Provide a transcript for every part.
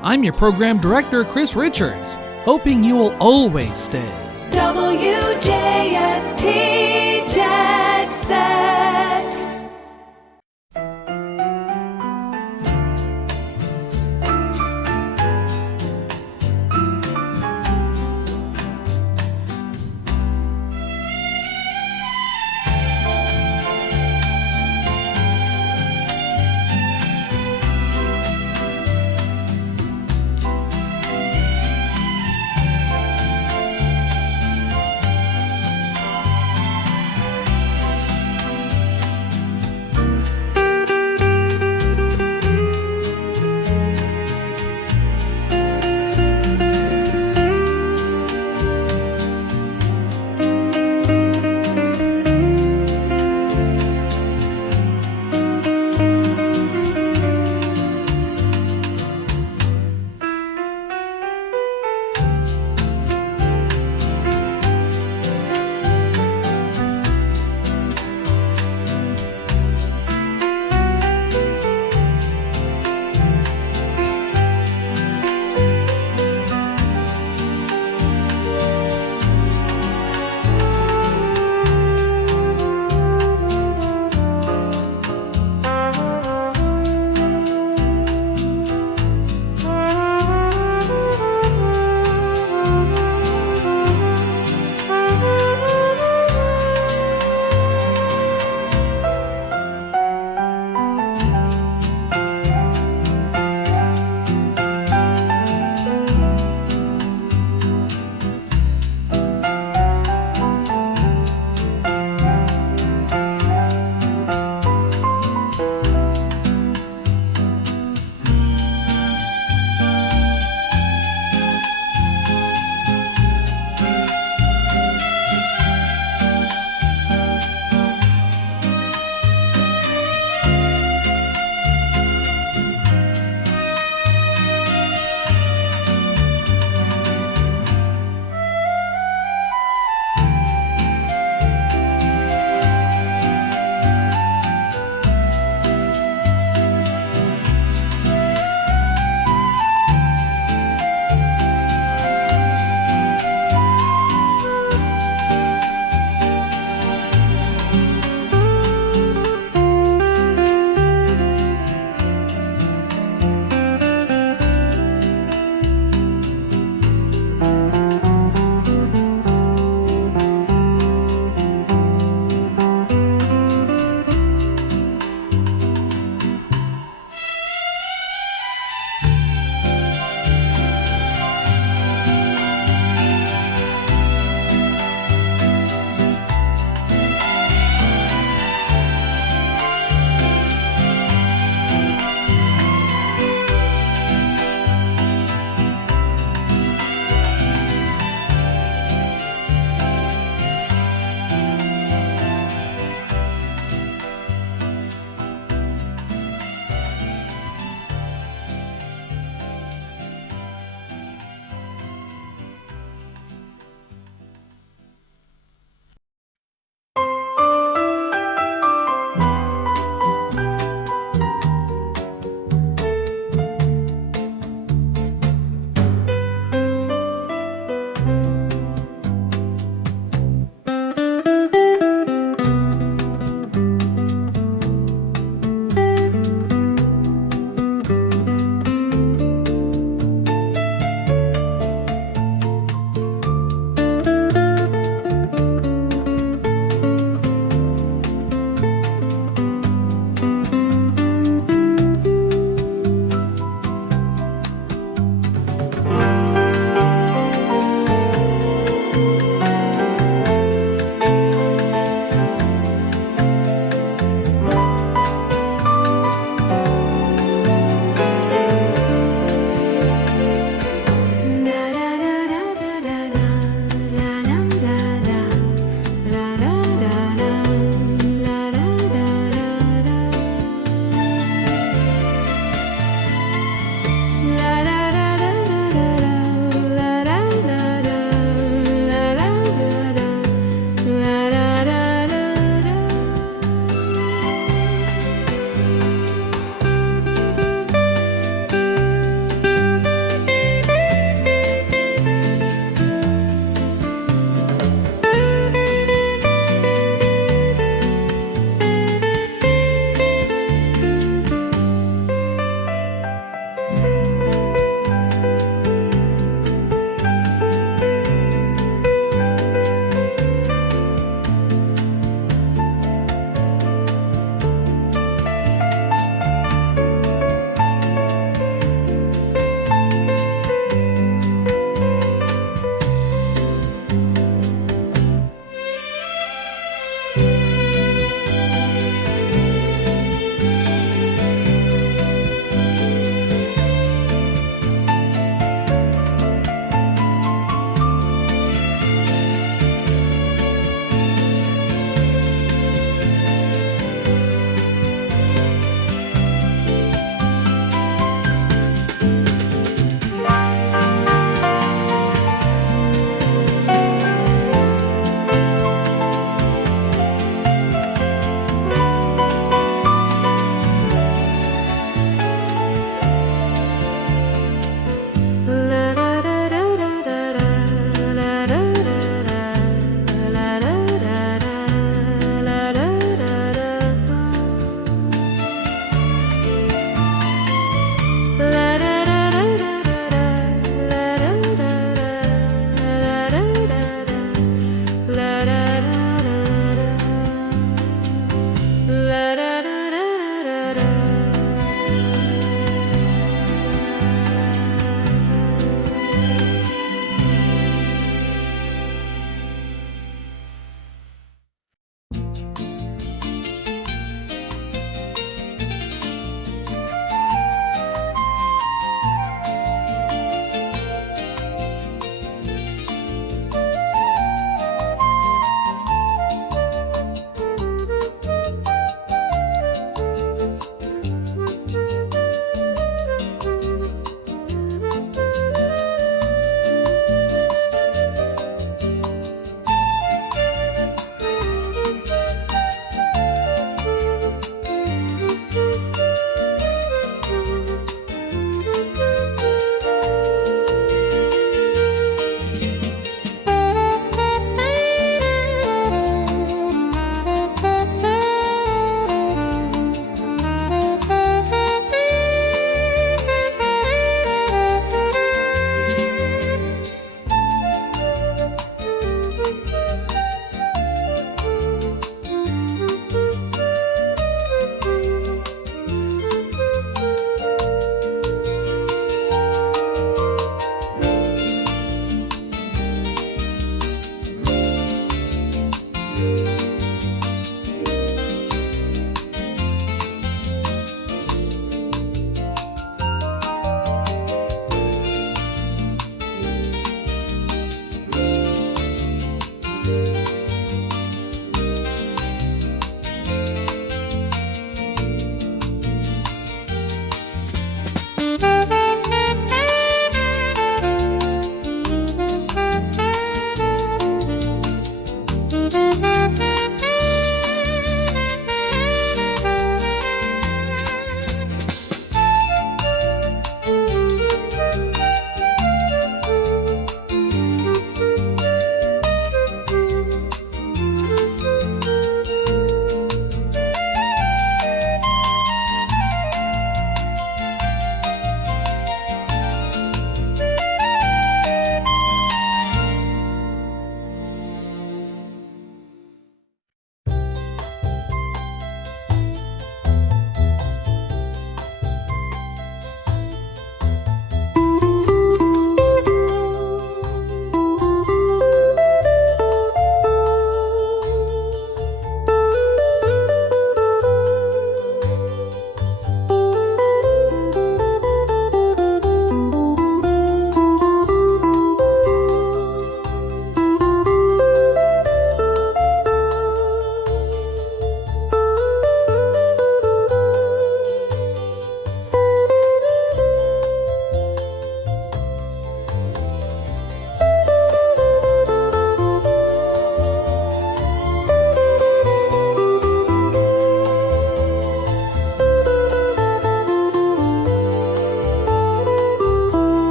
I'm your program director, Chris Richards, hoping you will always stay WJST Jet Set.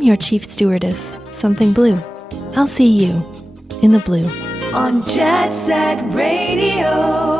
I'm your chief stewardess, something blue. I'll see you in the blue. On Jet Set Radio.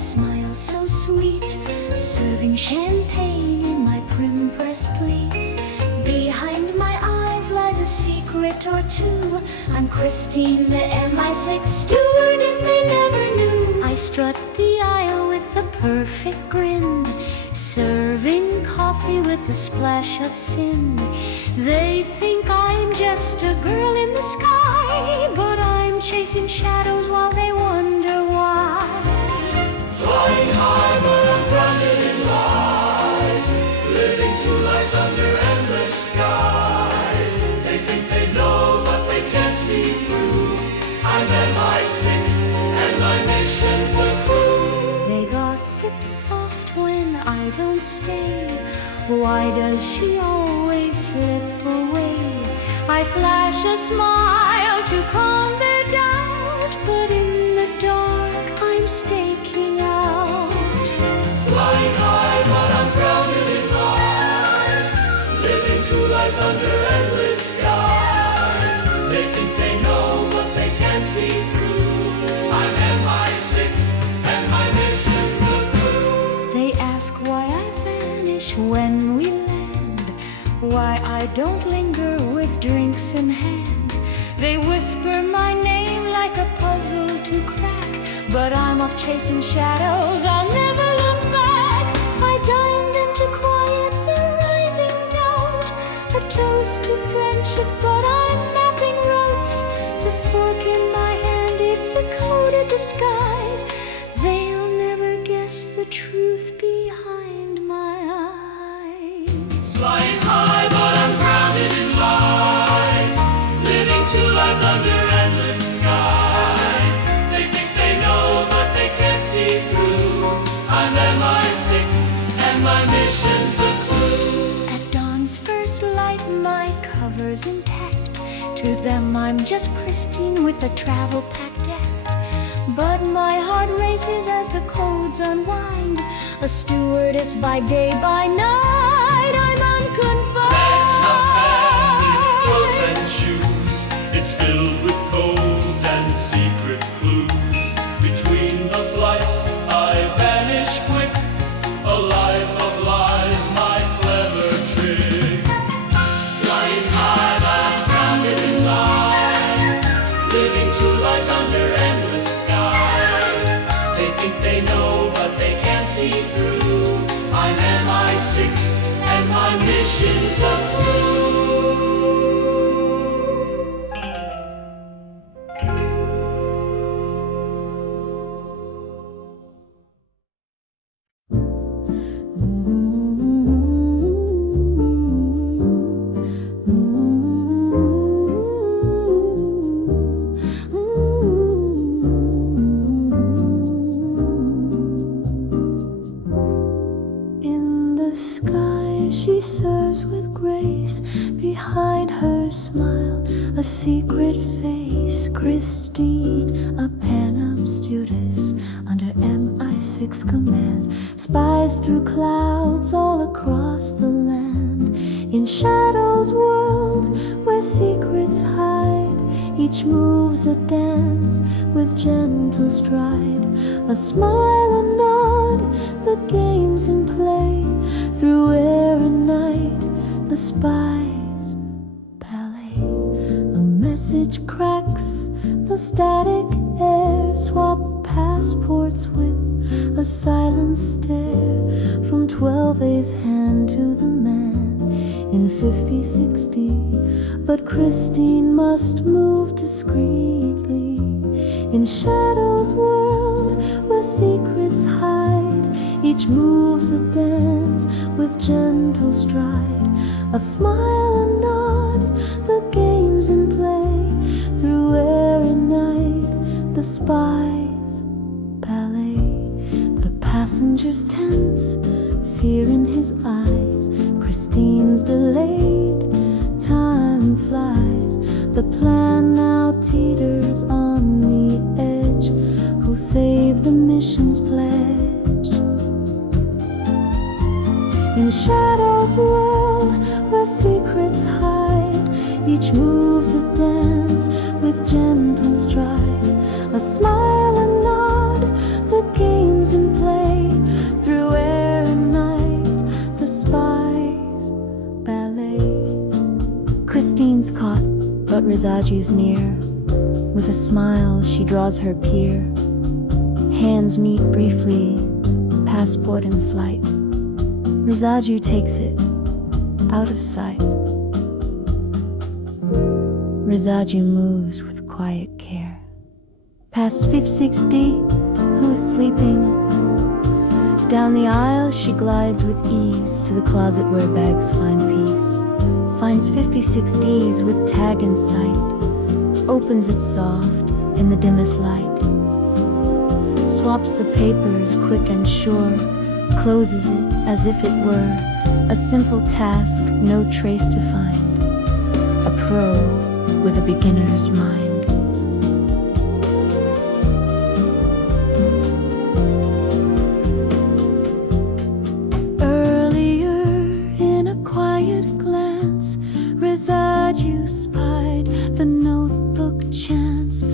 smile so sweet, serving champagne in my prim-pressed pleats. Behind my eyes lies a secret or two. I'm Christine, the MI6 stewardess they never knew. I strut the aisle with a perfect grin, serving coffee with a splash of sin. They think I'm just a girl in the sky, but I'm chasing shadows while they wonder why. Flying high but I'm grounded in lies, living two lives under endless skies. They think they know but they can't see through. I'm MI6 and my mission's the clue. They gossip soft when I don't stay. Why does she always slip away? I flash a smile to calm their doubt, but in the dark I'm staking out. Flying high but I'm grounded in lies, living two lives under endless skies. They think they know but they can't see through. I'm MI6 and my mission's the clue. They ask why I vanish when we land, why I don't linger with drinks in hand. They whisper my name like a puzzle to crack, but I'm off chasing shadows, I'll never look back. I dine them to quiet the rising doubt, a toast to friendship, but I'm mapping routes. The fork in my hand, it's a coded disguise. They'll never guess the truth behind my eyes. Flying high but I'm grounded in lies, living two lives under endless skies. They think they know but they can't see through. I'm MI6 and my mission's the clue. At dawn's first light my cover's intact. To them I'm just Christine with a travel packed act. But my heart races as the codes unwind. A stewardess by day, by night I'm unconfined. Bags not packed with clothes and shoes, it's filled with codes and secret clues. Between the flights I vanish quick, a life of lies my clever trick. Flying high but I'm grounded in lies, living two lives under endless skies. They think they know but they can't see through. I'm MI6 and my mission's the clue. In the sky she serves with grace, behind her smile a secret face. Christine, a Pan Am stewardess under MI6 command, spies through clouds all across the land. In Shadow's world where secrets hide, each move's a dance with gentle stride. A smile, a nod, the game's in play. Through air and night, the spy's ballet. A message cracks the static air. Swap passports with a silent stare. From 12A's hand to the man in 50-60. But Christine must move discreetly. In Shadow's world where secrets hide, each move's a dance with gentle stride. A smile, a nod, the game's in play. Through air and night, the spy's ballet. The passenger's tense, fear in his eyes. Christine's delayed, time flies. The plan now teeters on the edge. Who'll save the mission's pledge? In Shadow's world where secrets hide, each move's a dance with gentle stride. A smile, a nod, the games in play through air and night, the spies ballet. Christine's caught, but Risaju's near. With a smile, she draws her peer. Hands meet briefly, passport in flight. Risaju takes it, out of sight. Risaju moves with quiet care. Past 560, who is sleeping? Down the aisle she glides with ease to the closet where bags find peace. Finds 56Ds with tag in sight. Opens it soft in the dimmest light. Swaps the papers quick and sure. Closes it as if it were a simple task, no trace to find. A pro with a beginner's mind. Earlier, in a quiet glance, Risaju spied the notebook chance.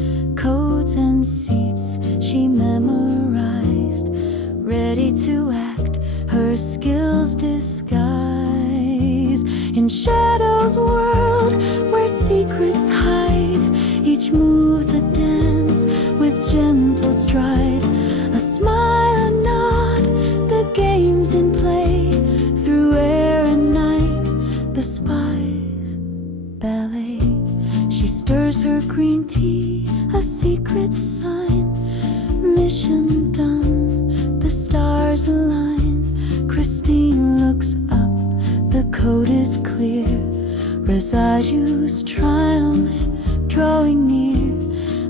Codes and seats she memorized, ready to act, her skills disguise. In Shadow's world, where secrets hide, each move's a dance with gentle stride. A smile, a nod, the game's in play. Through air and night, the spies ballet. She stirs her green tea, a secret sign. Mission done, the stars align. Christine looks up, the code is clear. Risaju's triumph drawing near.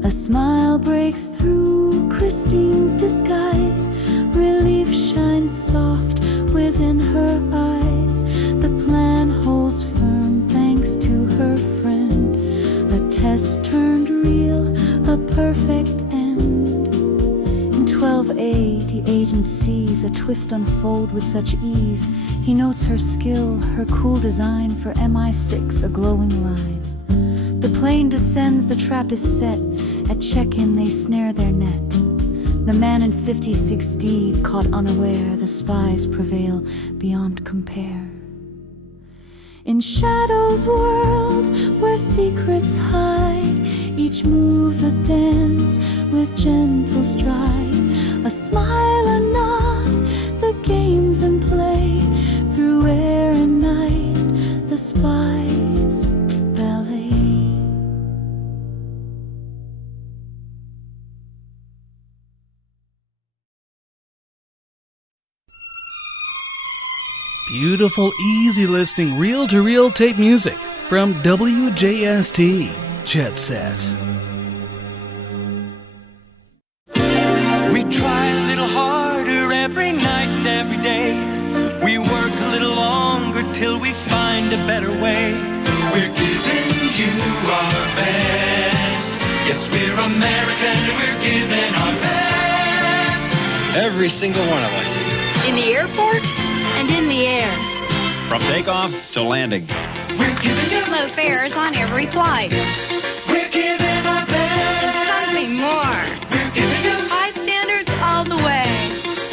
A smile breaks through Christine's disguise. Relief shines soft within her eyes. The plan holds firm thanks to her friend. A test turned real, a perfect end. In 12A, the agent sees a twist unfold with such ease. He notes her skill, her cool design. For MI6, a glowing line. The plane descends, the trap is set. At check-in, they snare their net. The man in 56D, caught unaware, the spies prevail beyond compare. In Shadow's world, where secrets hide, each move's a dance with gentle stride. A smile, a nod, the game's in play. Through air and night, the spies ballet. Beautiful, easy listening, reel-to-reel tape music from WJST Jet Set. We try a little harder every night and every day. We work a little longer till we find a better way. We're giving you our best. Yes, we're American, we're giving our best. Every single one of us. In the airport and in the air. From takeoff to landing. We're giving you Low fares on every flight. We're giving our best. And something more. We're giving you High standards all the way.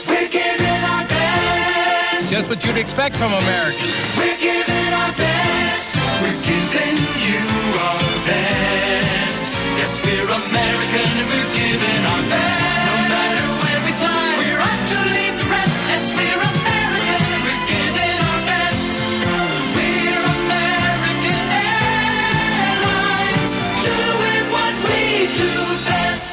We're giving our best. Just what you'd expect from Americans. We're giving our best. We're giving you our best. Yes, we're American and we're giving our best. No matter where we fly, we're up to lead the rest. Yes, we're American and we're giving our best. We're American Airlines, doing what we do best.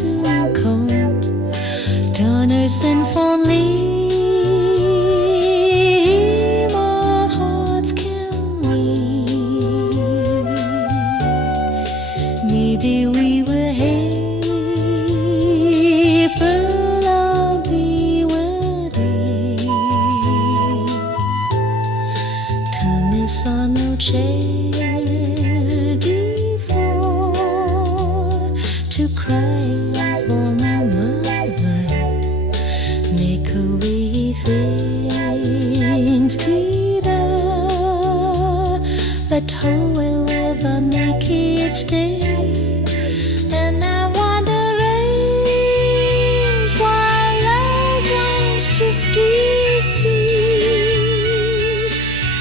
too cold. Donner Symphony, my hearts can weep. Maybe we were here for love, we were there. Time is on no chair before to cry for my mother. Make a wee faint guitar. Let her will ever make it stay. And I wonder is why love wants just to see.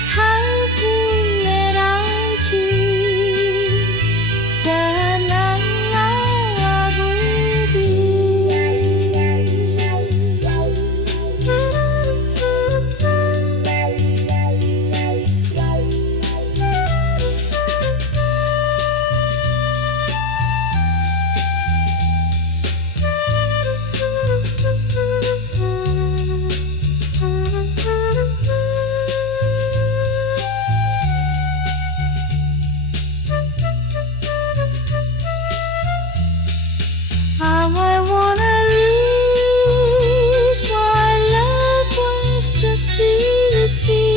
How can I do when I'm with you? How I wanna lose my loved ones just to see.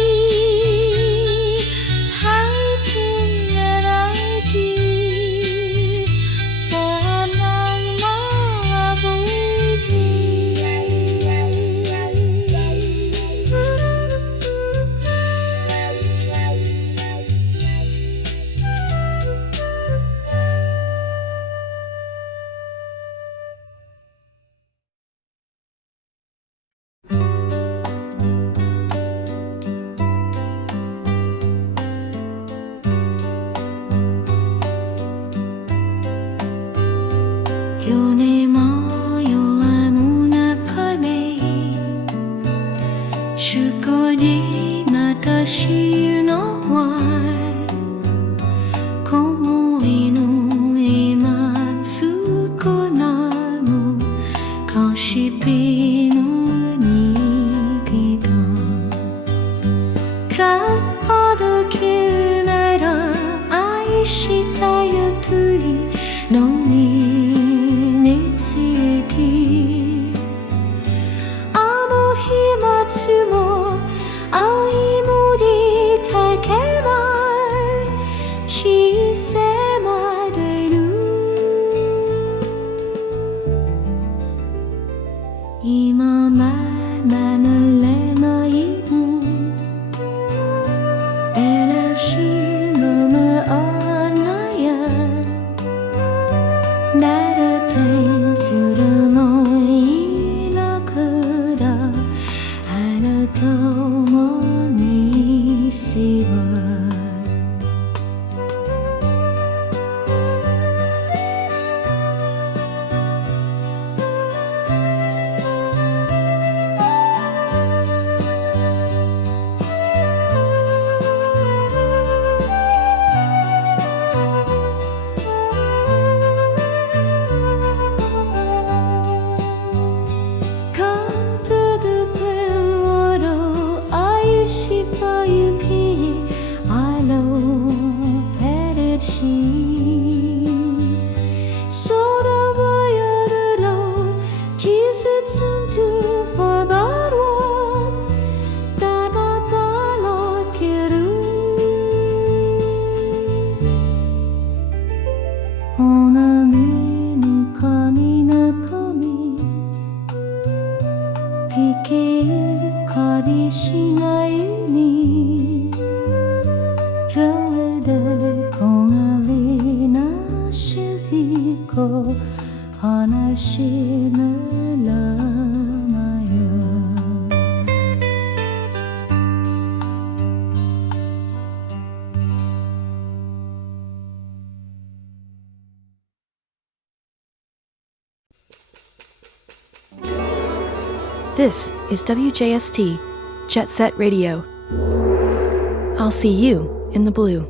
How can I do for I'm not with Your name on your lemon pie. Shukodi natashi no wai. Como ino ematsu konamu. Kanshipi no nikita. Kappada kinara aishita yuturi no ni. This is WJST, Jet Set Radio. I'll see you in the blue.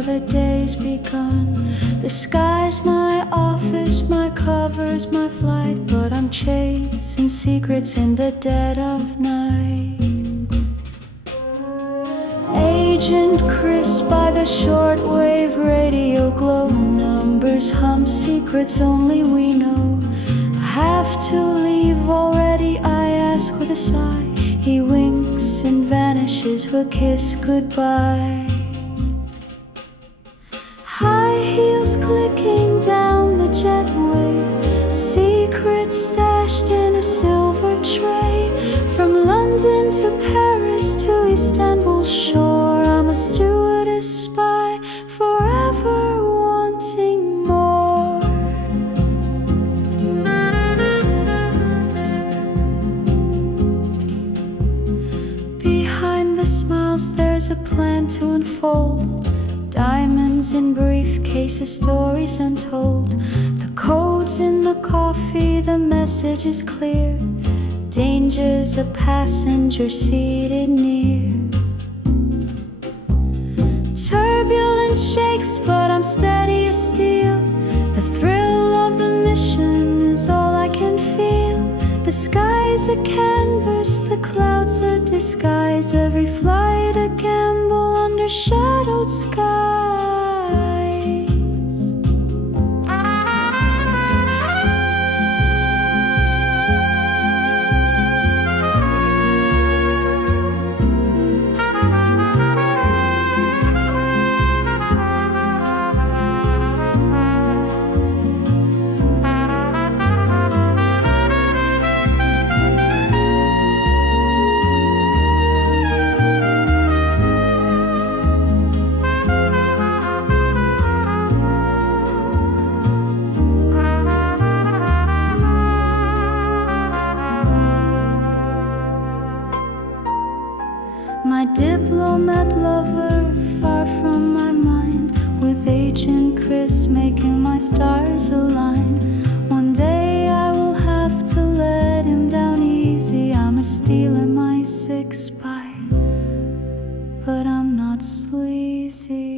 before the day's begun. The sky's my office, my covers, my flight, but I'm chasing secrets in the dead of night. Agent Chris by the shortwave radio glow. Numbers hum, secrets only we know. Have to leave already, I ask with a sigh. He winks and vanishes, we'll kiss goodbye. High heels clicking down the jetway, secrets stashed in a silver tray. From London to Paris to Istanbul shore, I'm a stewardess spy, forever wanting more. Behind the smiles there's a plan to unfold. Diamonds in briefcases, stories untold. The code's in the coffee, the message is clear. Danger's a passenger seated near. Turbulence shakes, but I'm steady as steel. The thrill of the mission is all I can feel. The sky's a canvas, the clouds a disguise. Every flight a gamble under shadowed skies. My diplomat lover, far from my mind, with Agent Chris making my stars align. One day I will have to let him down easy. I'm a steel in my six spy, but I'm not sleazy.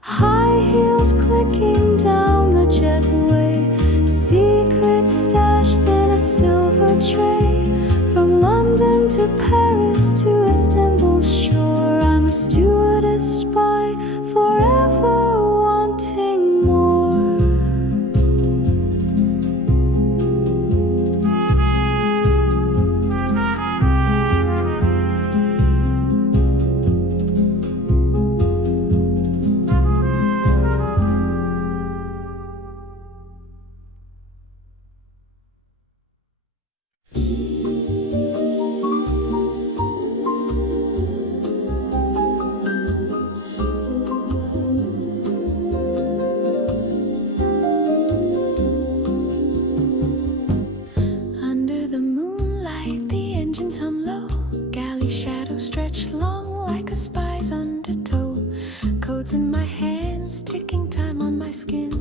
High heels clicking down the jetway, secrets stashed in a silver tray. From London to Paris to Istanbul shore, I'm a stewardess spy, forever wanting more. Under the moonlight, the engines hum low. Galley shadows stretch long like a spy's undertow. Codes in my hands, ticking time on my skin.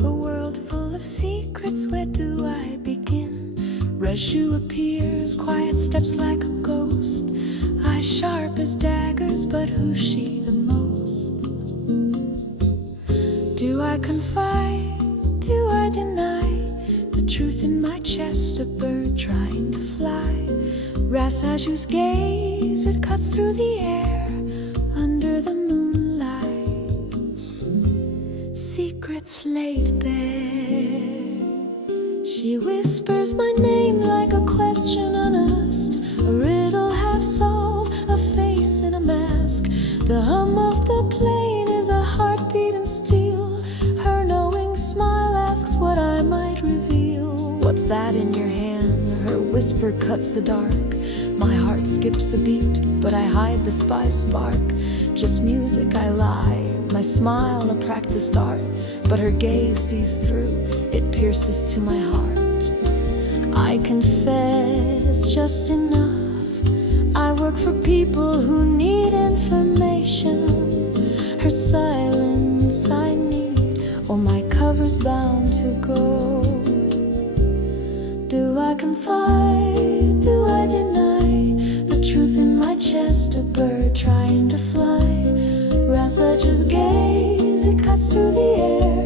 A world full of secrets, where do I begin? Risaju appears, quiet steps like a ghost. Eyes sharp as daggers, but who's she the most? Do I confide? Do I deny? The truth in my chest, a bird trying to fly. Risaju's gaze, it cuts through the air. Under the moonlight, secrets laid bare. She whispers my name like a question unasked. A riddle half solved, a face in a mask. The hum of the plane is a heartbeat in steel. Her knowing smile asks what I might reveal. What's that in your hand? Her whisper cuts the dark. My heart skips a beat, but I hide the spy spark. Just music, I lie. My smile, a practiced art. But her gaze sees through, it pierces to my heart. I confess just enough. I work for people who need information. Her silence I need, or my cover's bound to go. Do I confide? Do I deny? The truth in my chest, a bird trying to fly. Rasa just gaze, it cuts through the air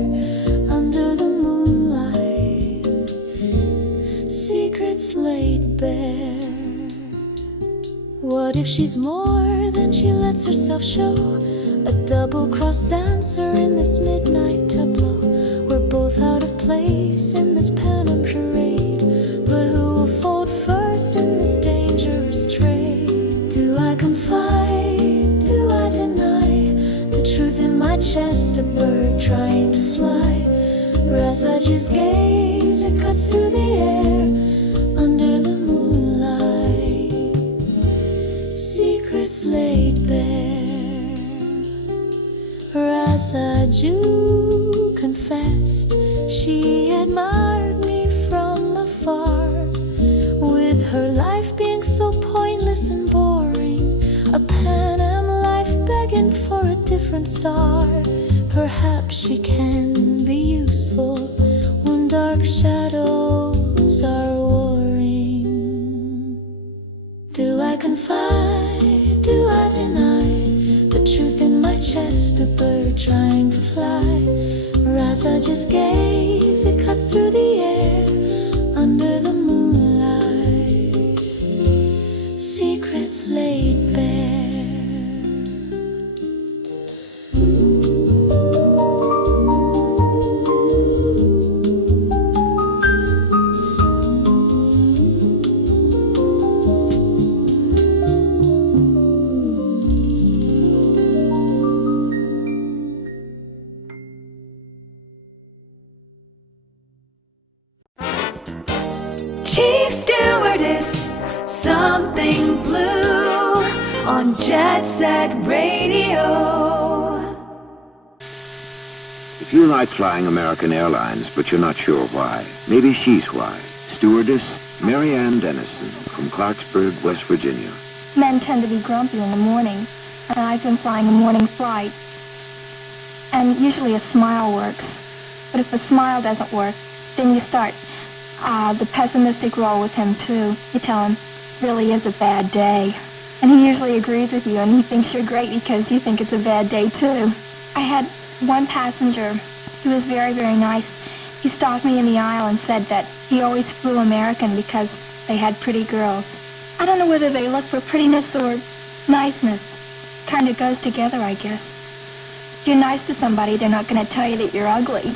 under the moonlight. Secrets laid bare. What if she's more than she lets herself show? A double-cross dancer in this midnight tableau. We're both out of place in this panem charade, but who will fold first in this dangerous trade? Do I confide? Do I deny the truth in my chest? A bird trying to fly. Risaju's gaze, it cuts through the air under the moonlight. Secrets laid bare. Risaju confessed she admired me from afar, with her life being so pointless and boring, a Pan Am life begging for a different star. Perhaps she can be useful when dark shadows are warring. Do I confide? Do I deny the truth in my chest? A bird trying to fly. Rasa just gaze, it cuts through the air under the moonlight. Secrets laid bare. Chief Stewardess, something blue on Jet Set Radio. If you like flying American Airlines, but you're not sure why, maybe she's why. Stewardess Marianne Dennison from Clarksburg, West Virginia. Men tend to be grumpy in the morning, and I've been flying a morning flight. And usually a smile works. But if the smile doesn't work, then you start the pessimistic role with him too. You tell him, really is a bad day. And he usually agrees with you, and he thinks you're great because you think it's a bad day too. I had one passenger who was very, very nice. He stopped me in the aisle and said that he always flew American because they had pretty girls. I don't know whether they look for prettiness or niceness. Kind of goes together, I guess. If you're nice to somebody, they're not going to tell you that you're ugly.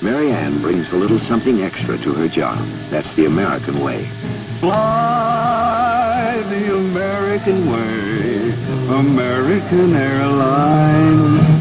Marianne brings a little something extra to her job. That's the American way. Fly the American way, American Airlines.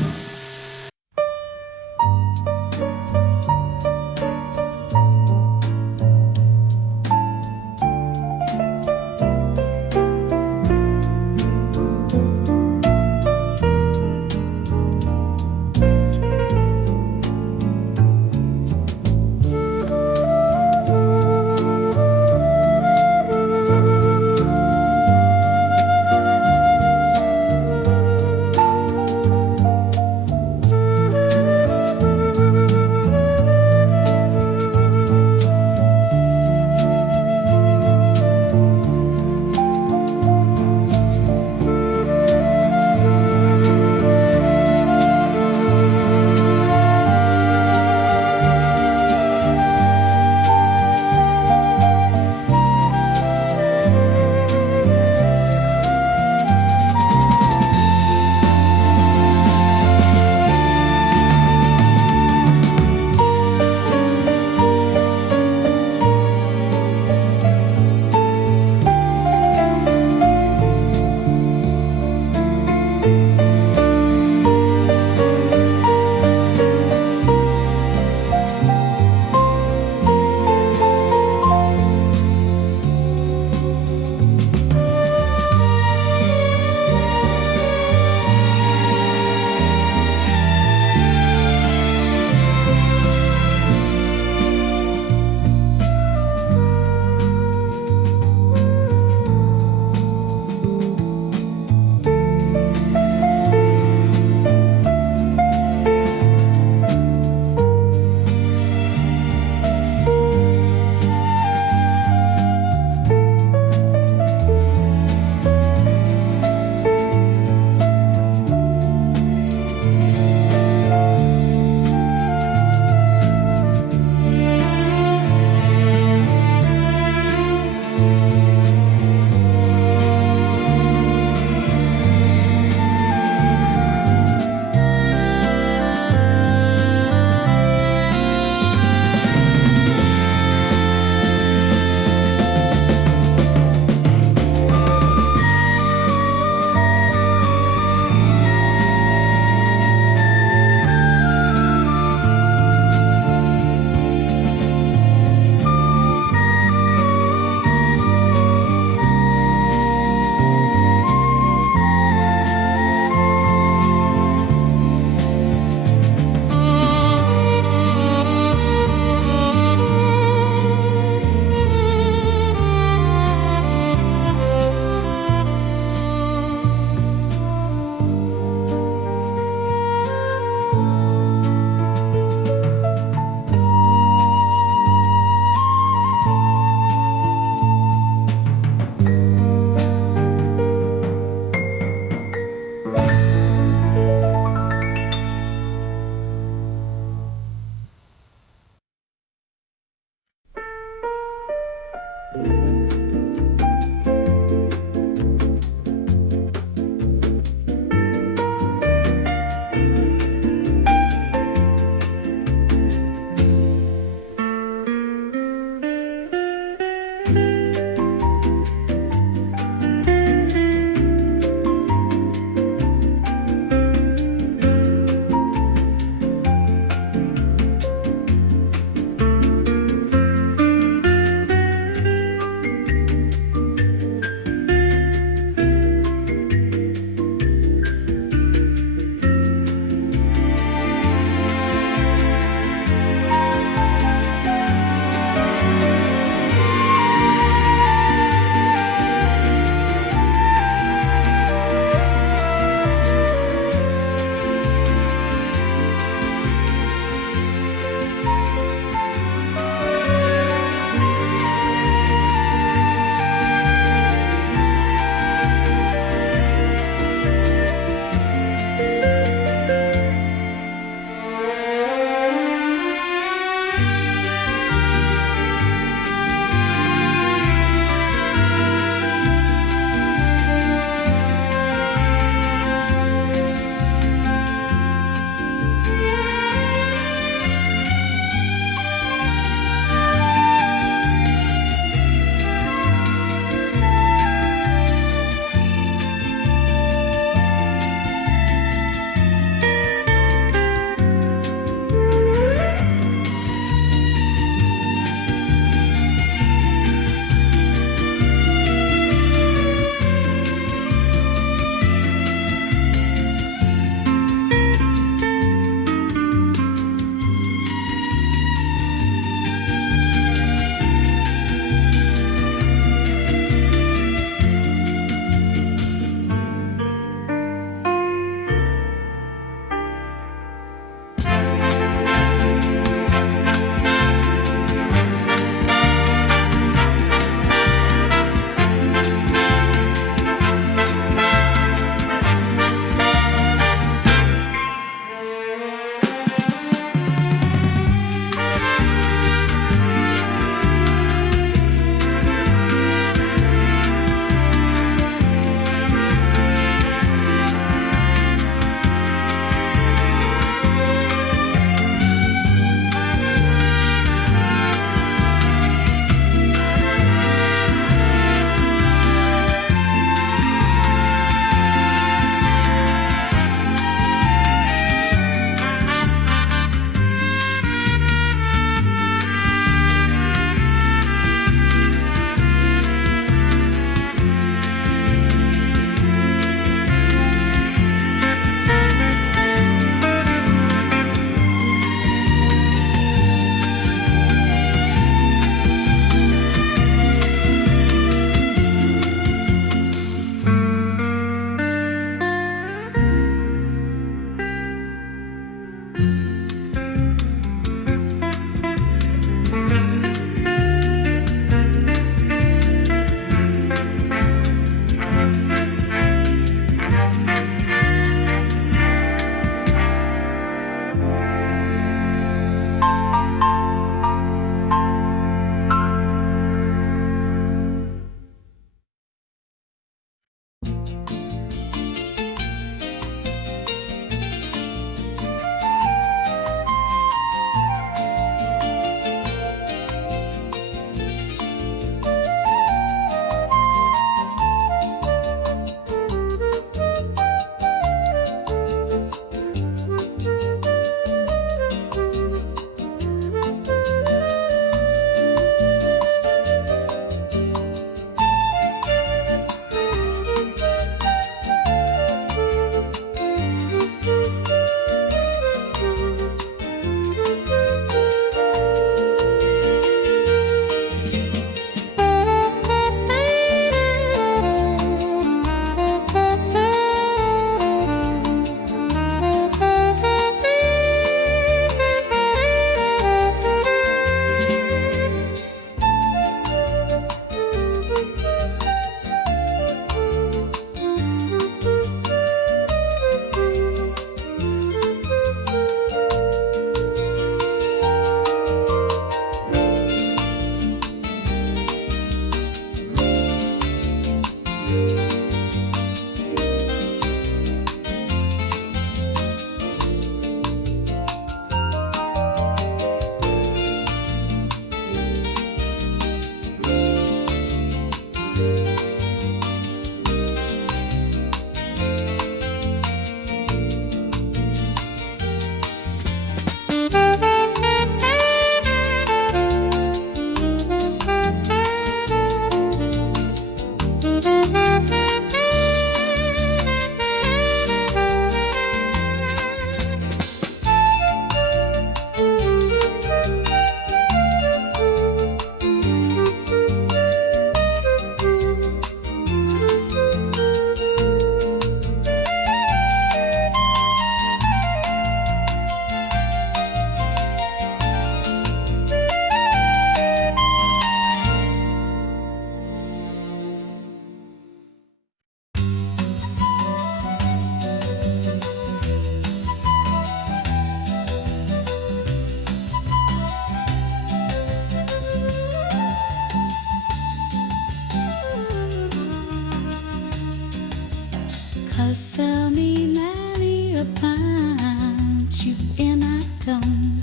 sell me Mary a punch you in a gum.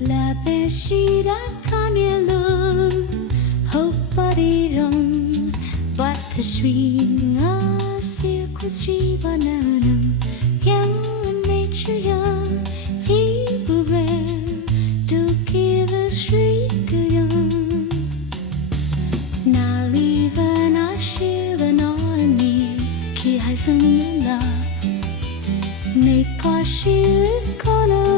La beshida kanelum, hope bodirum, but the swing a circus she bananum, young nature young, he beware, do give a shriek young. Now leave an ashilin on me, ki has a la, make a shield corner.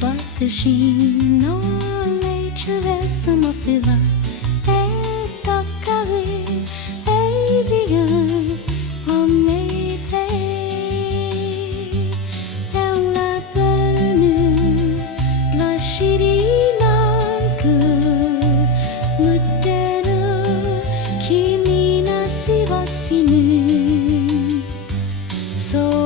But the sheen on nature is some of the love. Hey, talk away, hey, beyond, may fade. And la burn, la shitty good, mutteru, kimi na sivasinu. So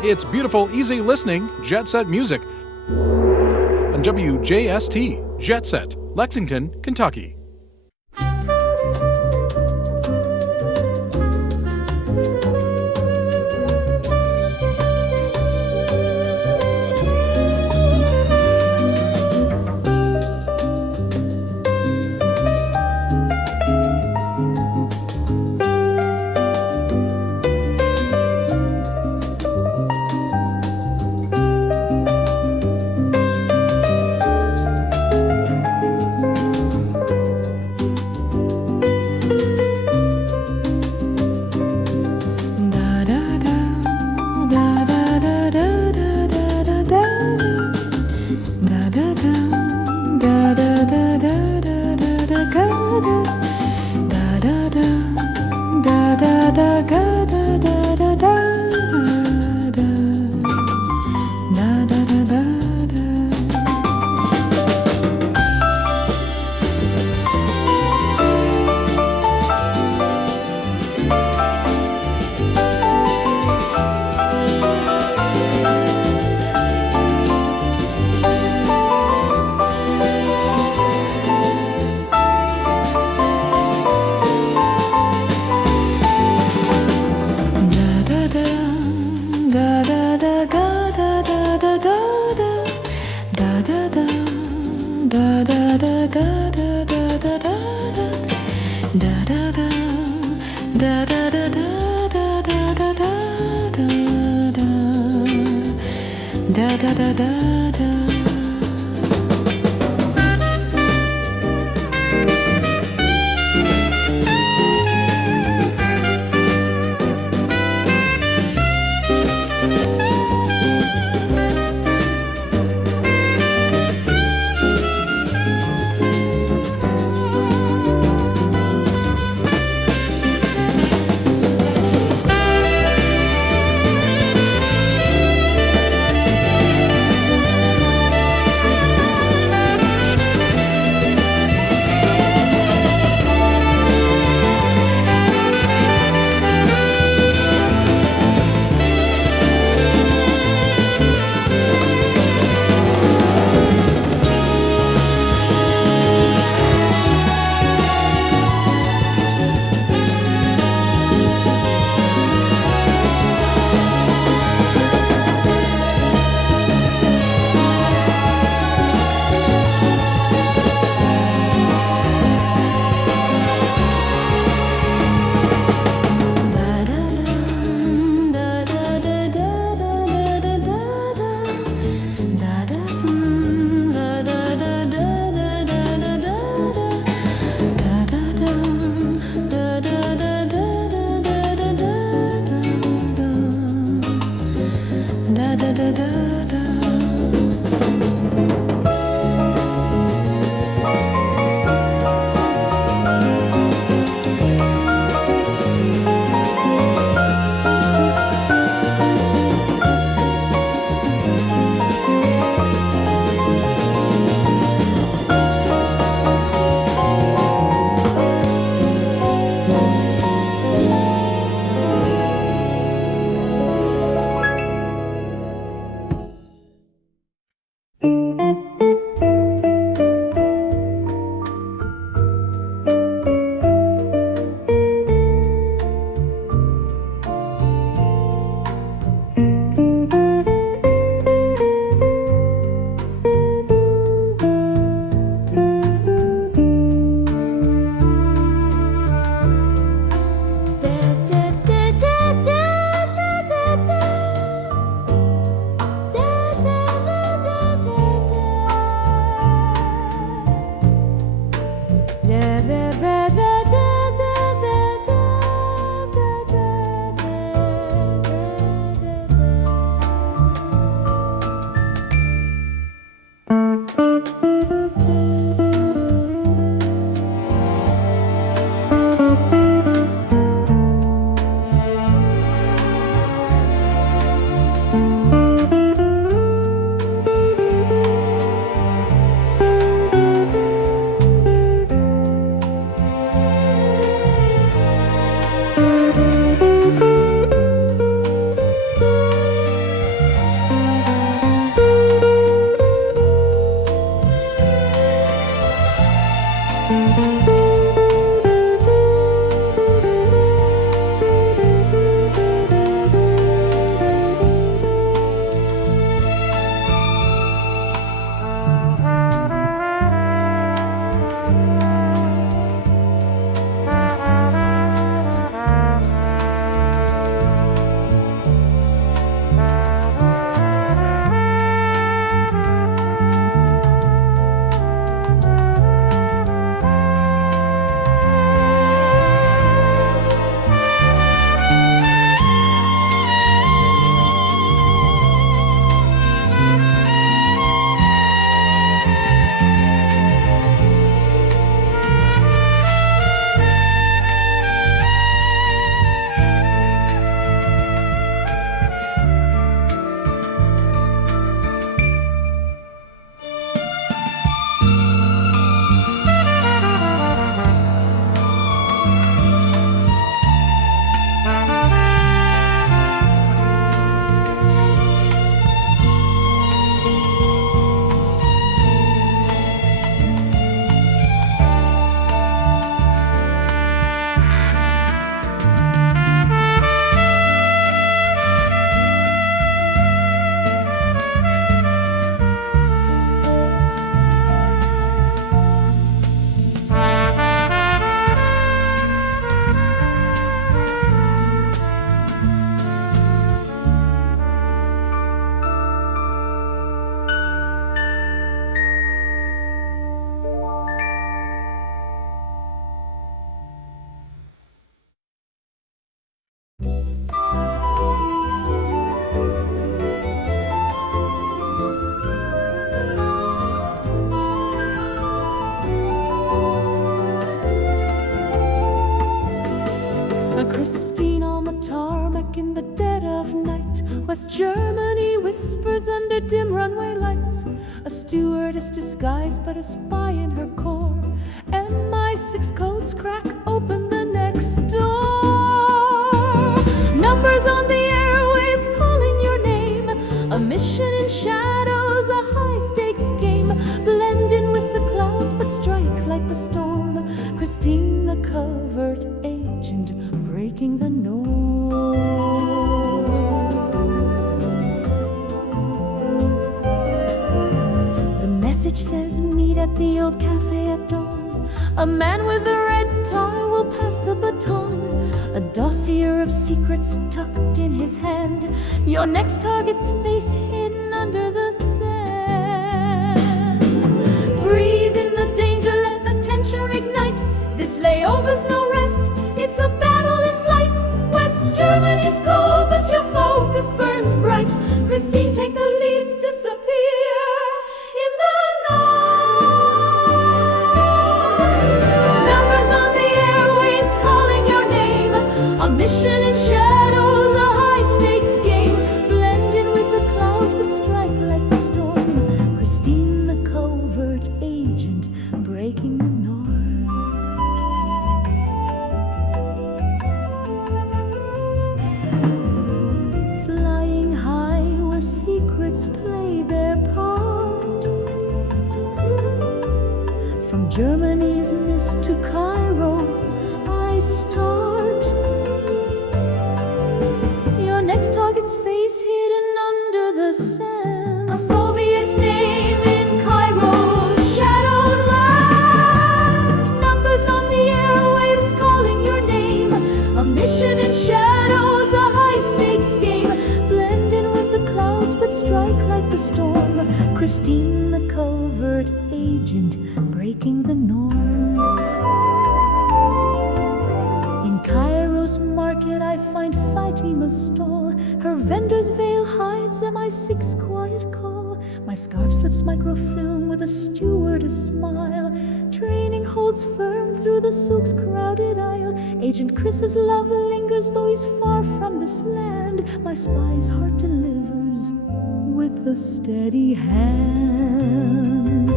It's beautiful, easy listening jet set music on WJST, Jet Set, Lexington, Kentucky. da da da da. Christine on the tarmac in the dead of night. West Germany whispers under dim runway lights. A stewardess disguised but a spy in her core. MI6 codes crack open the next door. Numbers on the airwaves calling your name. A mission in shadows, a high-stakes game. Blend in with the clouds but strike like the storm. Christine, the covert agent, breaking the norm. The message says meet at the old cafe at dawn. A man with a red tie will pass the baton. A dossier of secrets tucked in his hand. Your next target's face hidden under the sand. Breathe in the danger, let the tension ignite. This layover's no rest, it's a battle in flight. West Germany's cold, but your focus burns bright. Christine, take the leap, disappear in the night. Numbers on the airwaves calling your name. A mission in shadows, a high-stakes game. Blend in with the clouds, but strike like the storm. Christine, the covert agent, breaking the norm. Flying high where secrets play their part. From Germany's mist to Cairo, I start. Your next target's face hidden under the sand. A Soviet's name in Cairo, shadowed land. Numbers on the airwaves calling your name. A mission in shadows, a high-stakes game. Blend in with the clouds but strike like the storm. Christine, the covert agent, breaking the norm. In Cairo's market I find Fatima's stall. Her vendor's veil hides MI6 quiet call. My scarf slips microfilm with a stewardess smile. Training holds firm through the souk's crowded aisle. Agent Chris's love lingers though he's far from this land. My spy's heart delivers with a steady hand.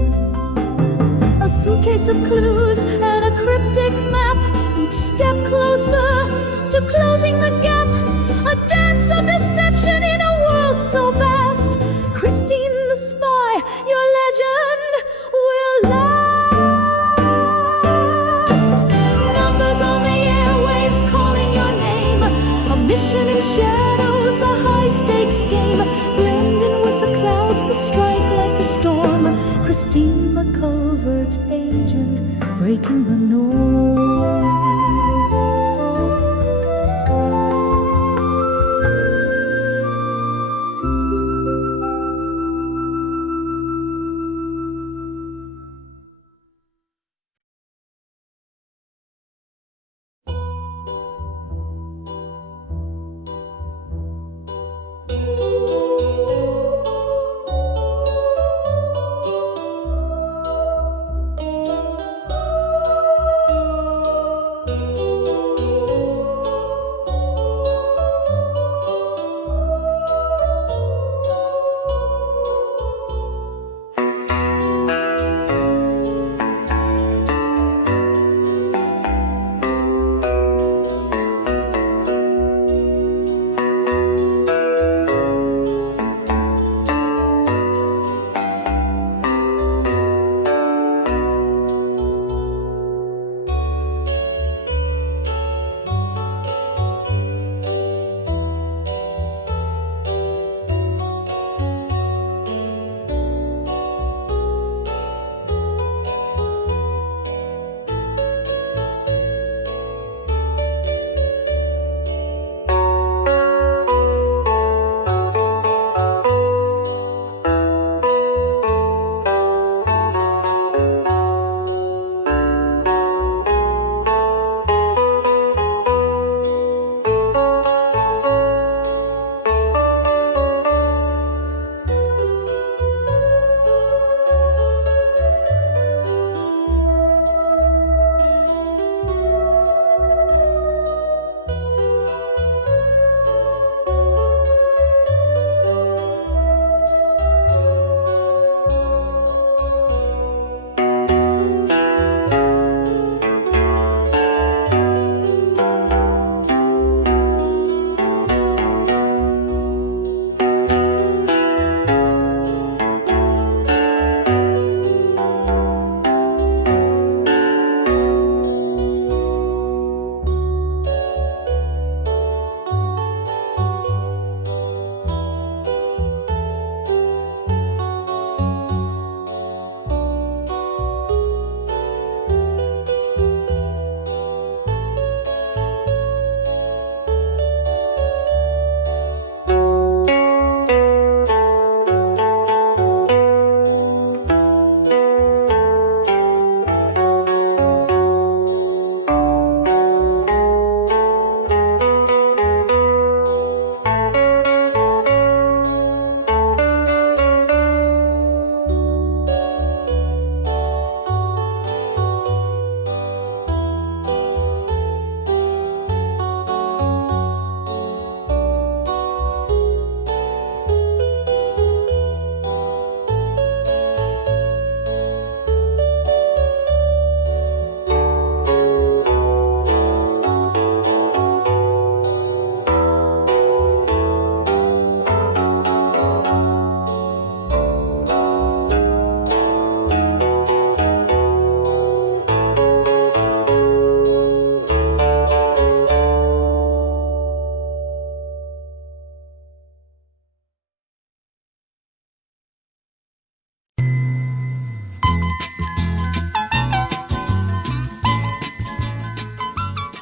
A suitcase of clues and a cryptic map. Each step closer to closing the gap. A dance of deception in a world so vast. Christine the spy, your legend will last. Numbers on the airwaves calling your name. A mission in shadows, a high-stakes game. Blend in with the clouds but strike like a storm. Christine, the covert agent, breaking the norm.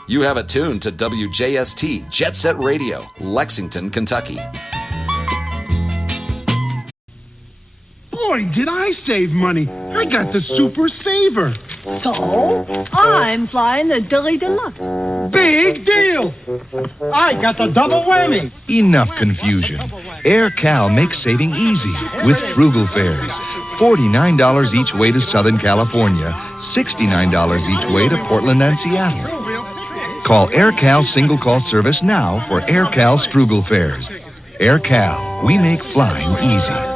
You have it tuned to WJST Jet Set Radio, Lexington, Kentucky. Boy, did I save money. I got the Super Saver. So, I'm flying the Dilly Deluxe. Big deal. I got the double whammy. Enough confusion. Air Cal makes saving easy with frugal fares. $49 each way to Southern California, $69 each way to Portland and Seattle. Call Air Cal single call service now for Air Cal's frugal fares. Air Cal, we make flying easy.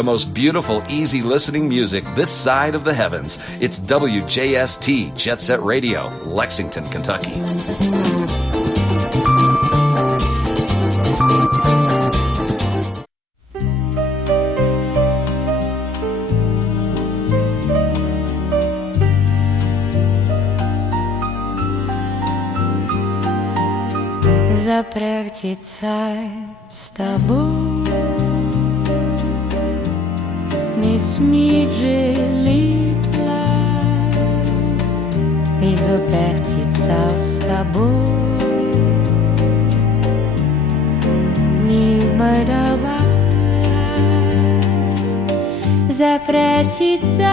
the most beautiful, easy listening music this side of the heavens. It's WJST Jet Set Radio, Lexington, Kentucky. Запрягтиться с тобой, не смиджили плай, и запрягтиться с тобой, не мадавай, запрягтиться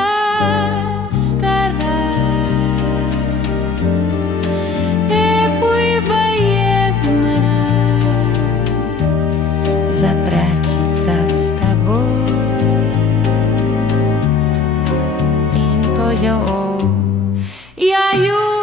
запрячется с тобой, я юду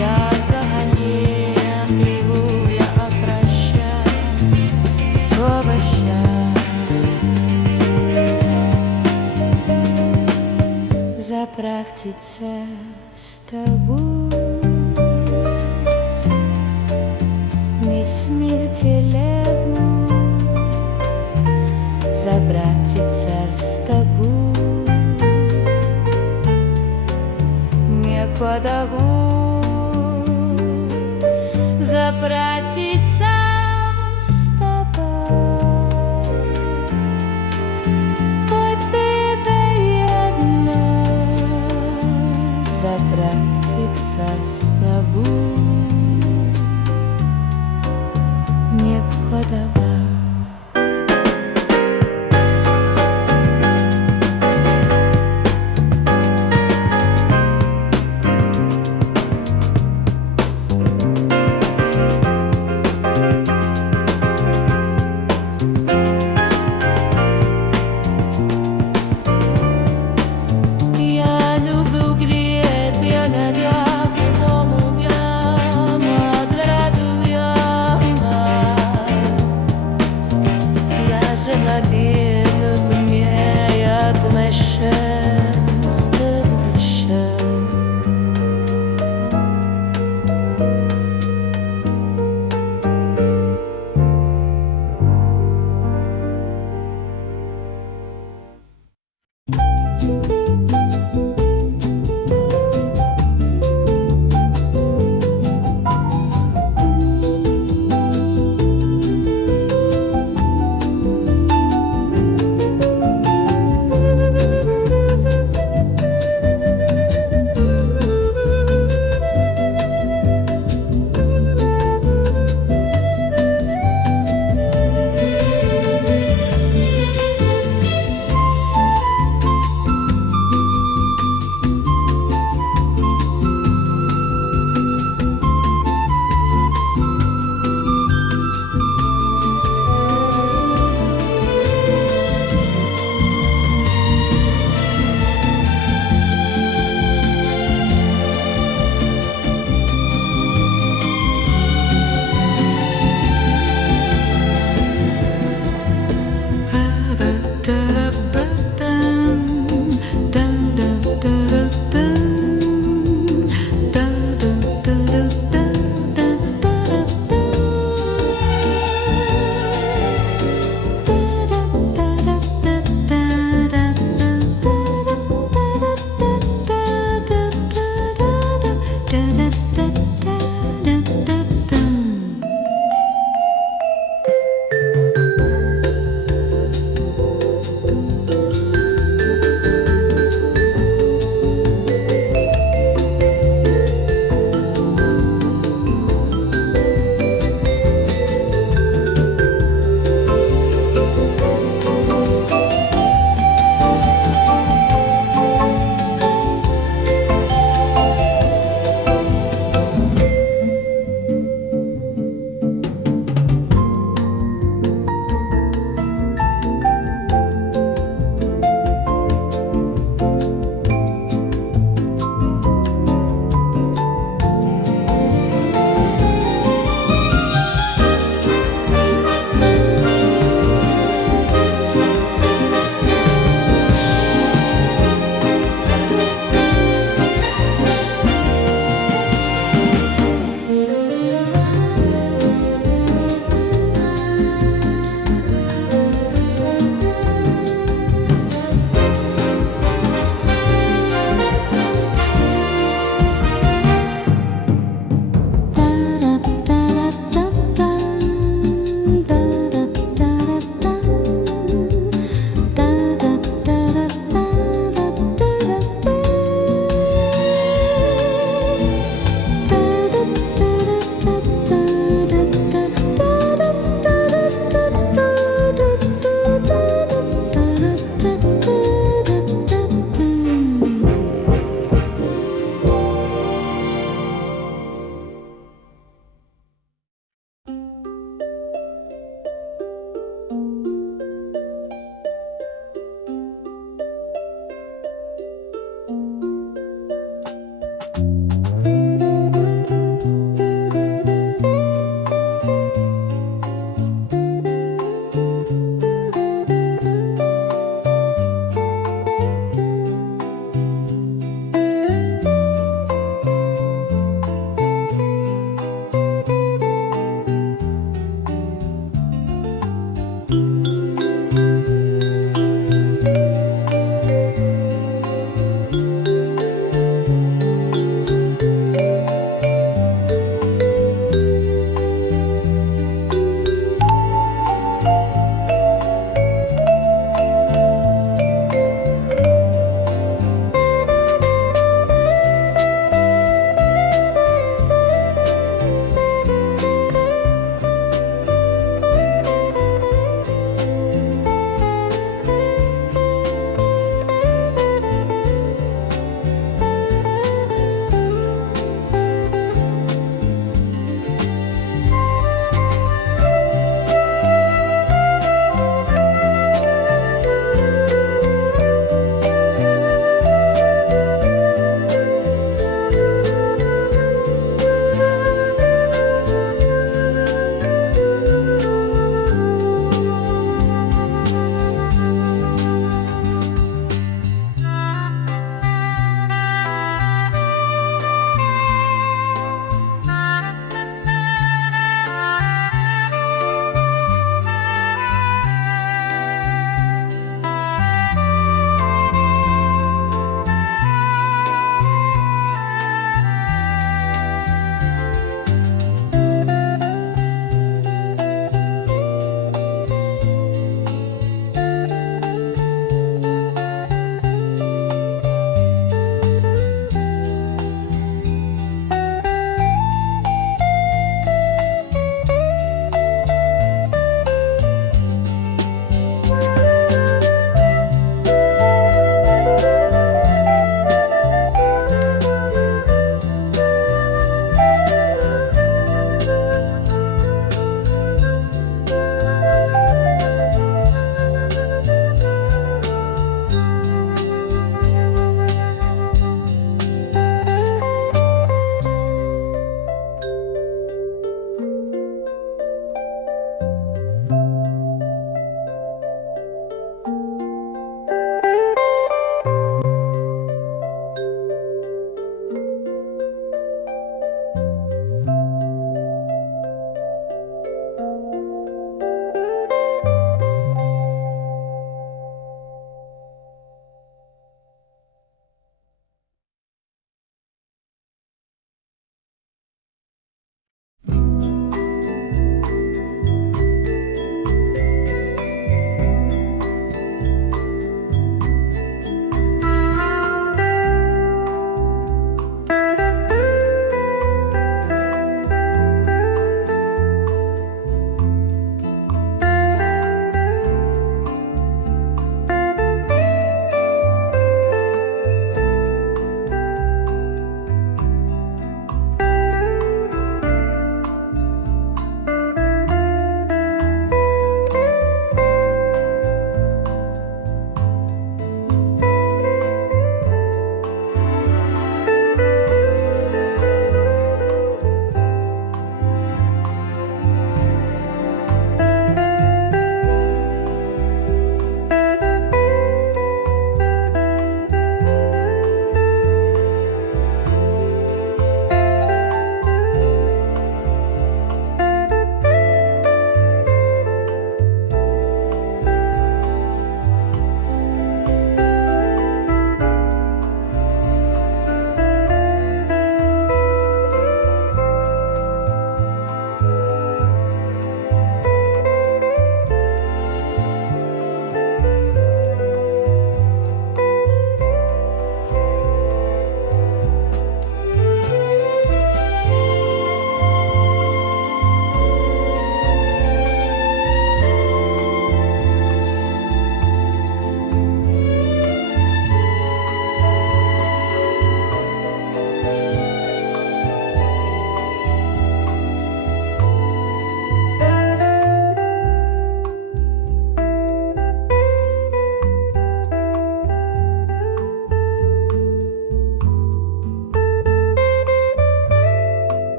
я снова линду виву, я прощаю сон дождя. Запрягтиться с тобой, не смертелевну, запрягтиться с тобой, не кодагу, запрягтиться с тобой, запрягтиться с тобой, некуда.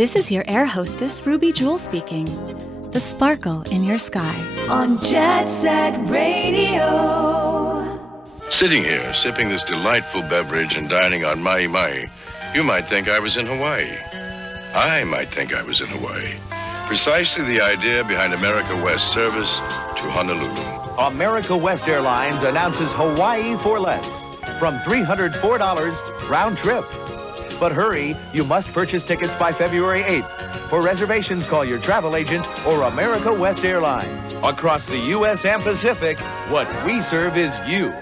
This is your air hostess, Ruby Jewel speaking. The sparkle in your sky. On Jet Set Radio. Sitting here, sipping this delightful beverage and dining on mahi-mahi, you might think I was in Hawaii. I might think I was in Hawaii. Precisely the idea behind America West service to Honolulu. America West Airlines announces Hawaii for less, from $304 round trip. But hurry, you must purchase tickets by February 8th. For reservations, call your travel agent or America West Airlines. Across the U.S. and Pacific, what we serve is you.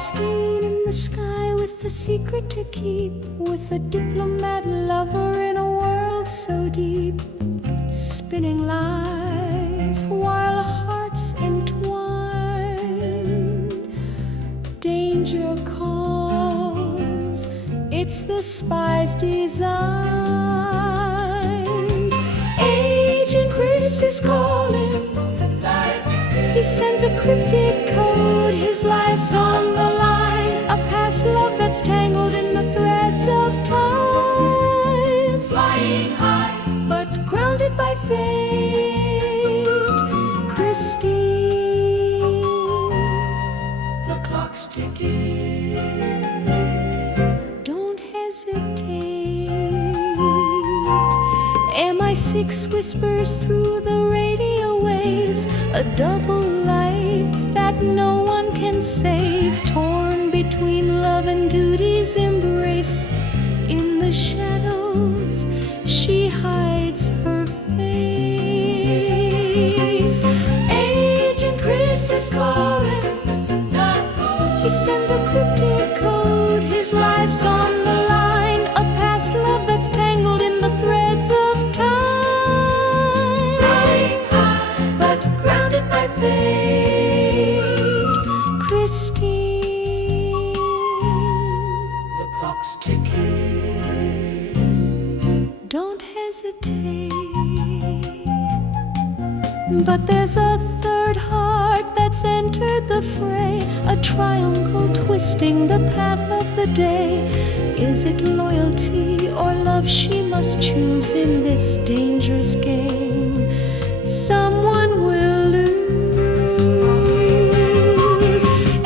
Christine in the sky with a secret to keep, with a diplomat lover in a world so deep, spinning lies while hearts entwine. Danger calls, it's the spy's design. Agent Chris is calling, he sends a cryptic code, his life's on the line, a past love that's tangled in the threads of time. Flying high, but grounded by fate. Christine, the clock's ticking. Don't hesitate. MI6 whispers through the radio waves, a double life that no one can save, torn between love and duty's embrace. In the shadows, she hides her face. Agent Chris is calling, he sends a cryptic code, his life's on the line, a past love that's tangled in the threads of time. Flying high, but grounded by fate. Christine, the clock's ticking. Don't hesitate. But there's a third heart that's entered the fray, a triangle twisting the path of the day. Is it loyalty or love she must choose in this dangerous game? Someone will lose.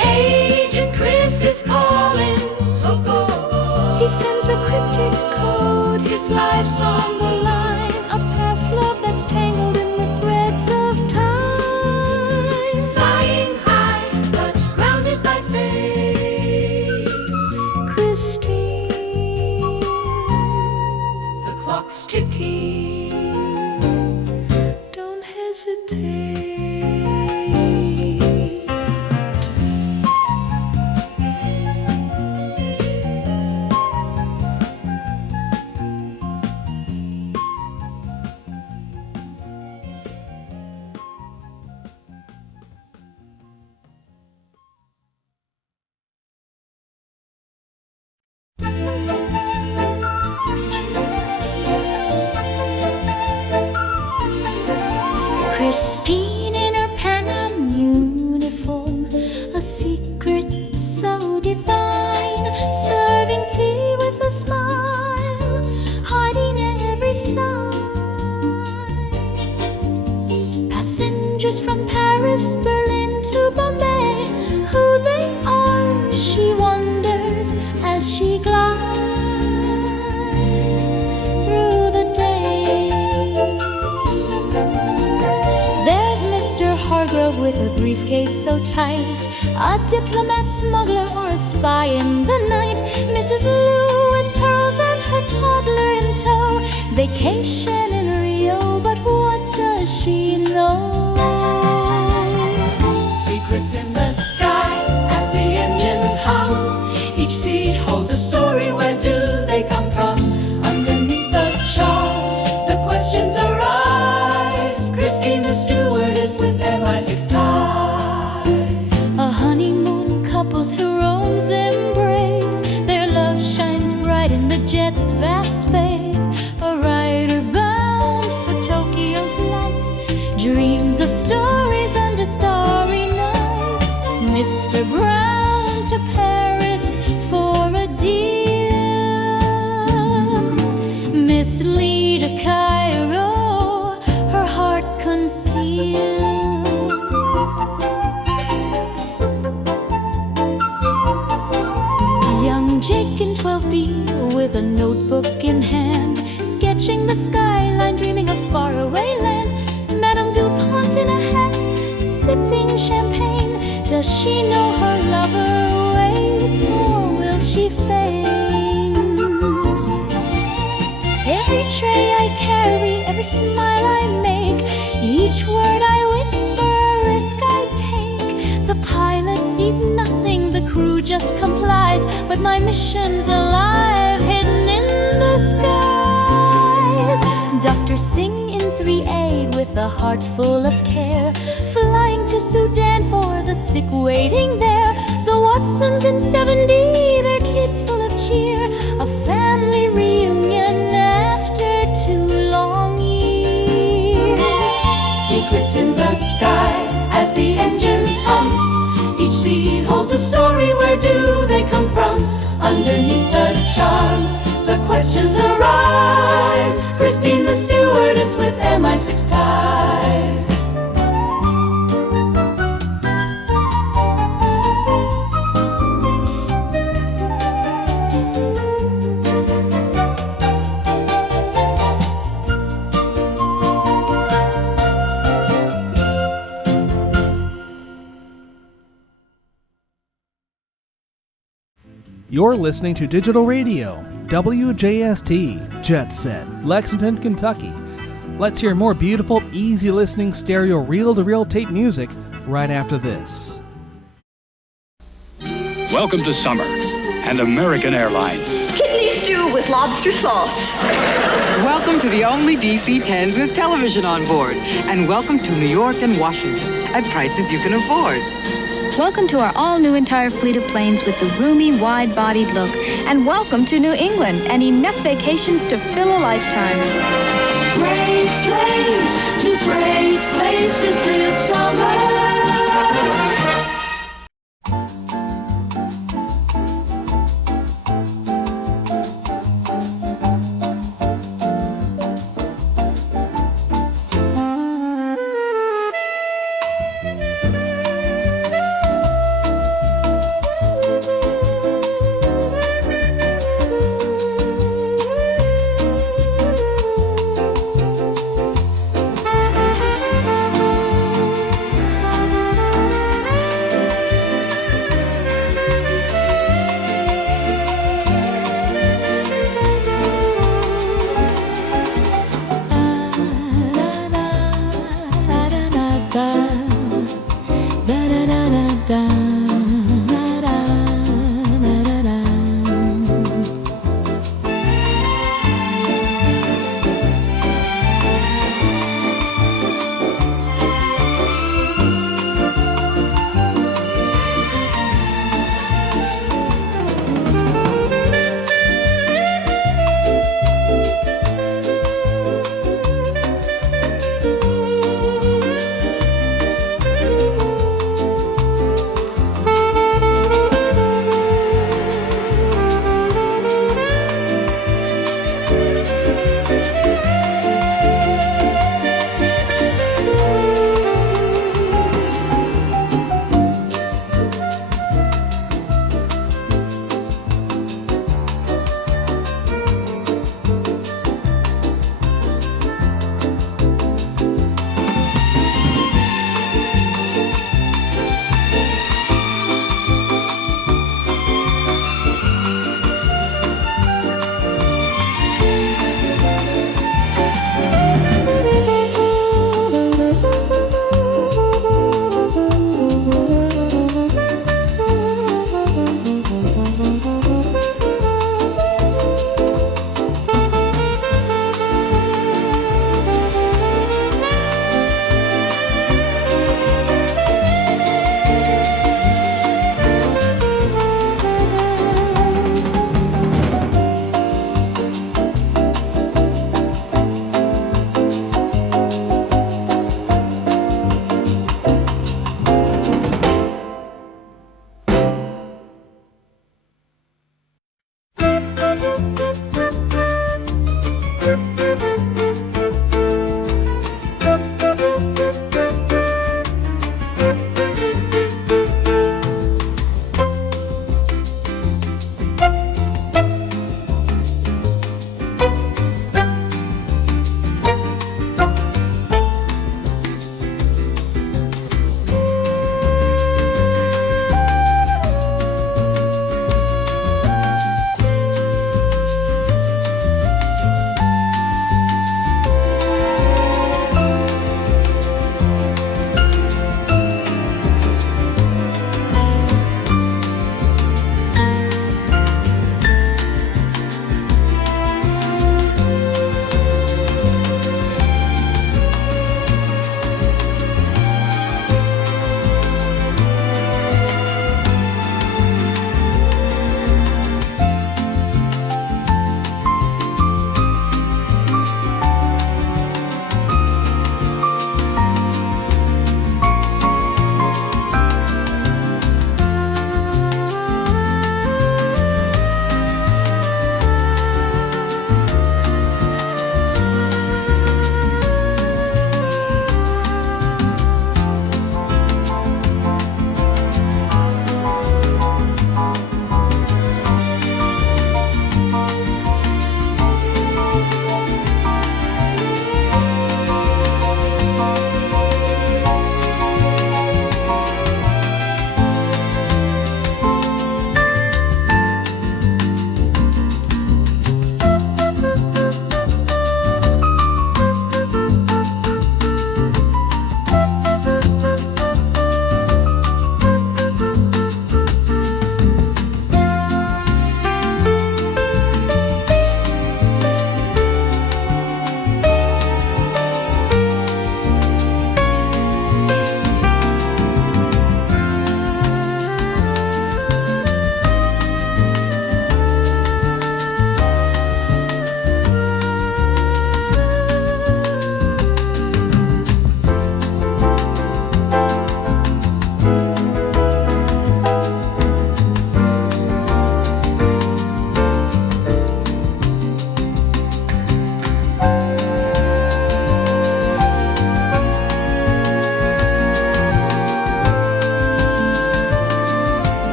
Agent Chris is calling, he sends a cryptic code, his life's on the line, a past love that's tangled in the threads of time. Flying high, but grounded by fate. Christine, the clock's ticking. Don't hesitate. Christine in her Panam uniform, a secret so divine, serving tea with a smile, hiding every sign. Passengers from Paris, Berlin to Bombay, who they are, she wonders as she glides through the day. There's Mr. Hargrove with a briefcase so tight, a diplomat, smuggler, or a spy in the night. Mrs. Lou with pearls and her toddler in tow, vacation in Rio, but what does she know? Secrets in the sky as the engines hum. Each seat holds a story, where do they come from? Underneath the chart, the questions arise. Christine, the stewardess with MI6 ties. A honeymoon couple to Rome's embrace, their love shines bright in the jet's vast space. A rider bound for Tokyo's lights, dreams of stories under starry nights. Mr. Brown to Paris for a deal, Miss Lee to Cairo, her heart concealed. Young Jake in 12B with a notebook in hand, sketching the skyline, dreaming of faraway lands. Madame DuPont in a hat, sipping champagne. Does she know her lover waits, or will she feign? Every tray I carry, every smile I make, each word I whisper, a risk I take. The pilot sees nothing, the crew just complies, but my mission's alive, hidden in the skies. Doctors sing in 3A with a heart full of care, flying to Sudan for the sick waiting there. The Watsons in 7D, their kids full of cheer, a family reunion after 2 long years. Secrets in the sky as the engines hum. Each seed holds a story, where do they come from? Underneath the charm, the questions arise. Christine the stewardess with MI6 ties. You're listening to Digital Radio, WJST, Jet Set, Lexington, Kentucky. Let's hear more beautiful, easy listening stereo reel-to-reel tape music right after this. Welcome to summer and American Airlines. Kidney stew with lobster sauce. Welcome to the only DC-10s with television on board. And welcome to New York and Washington at prices you can afford. Welcome to our all-new entire fleet of planes with the roomy, wide-bodied look. And welcome to New England and enough vacations to fill a lifetime. Great place to great places this summer.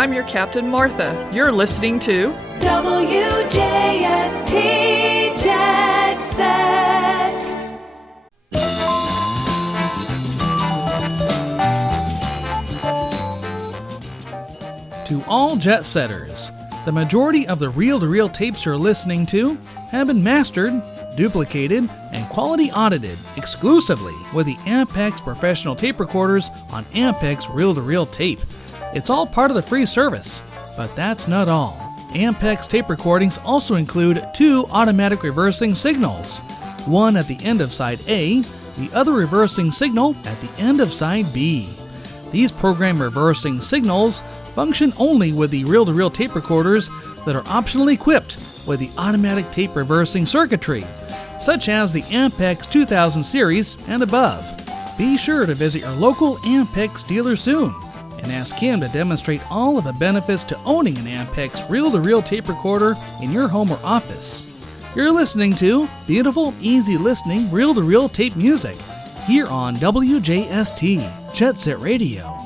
I'm your Captain Martha. You're listening to WJST Jet Set. To all jet setters, the majority of the reel-to-reel tapes you're listening to have been mastered, duplicated, and quality audited exclusively with the Ampex professional tape recorders on Ampex reel-to-reel tape. It's all part of the free service, but that's not all. Ampex tape recordings also include 2 automatic reversing signals, one at the end of side A, the other reversing signal at the end of side B. These program reversing signals function only with the reel-to-reel tape recorders that are optionally equipped with the automatic tape reversing circuitry, such as the Ampex 2000 series and above. Be sure to visit your local Ampex dealer soon and ask him to demonstrate all of the benefits to owning an Ampex reel-to-reel tape recorder in your home or office. You're listening to beautiful, easy listening reel-to-reel tape music here on WJST Jet Set Radio.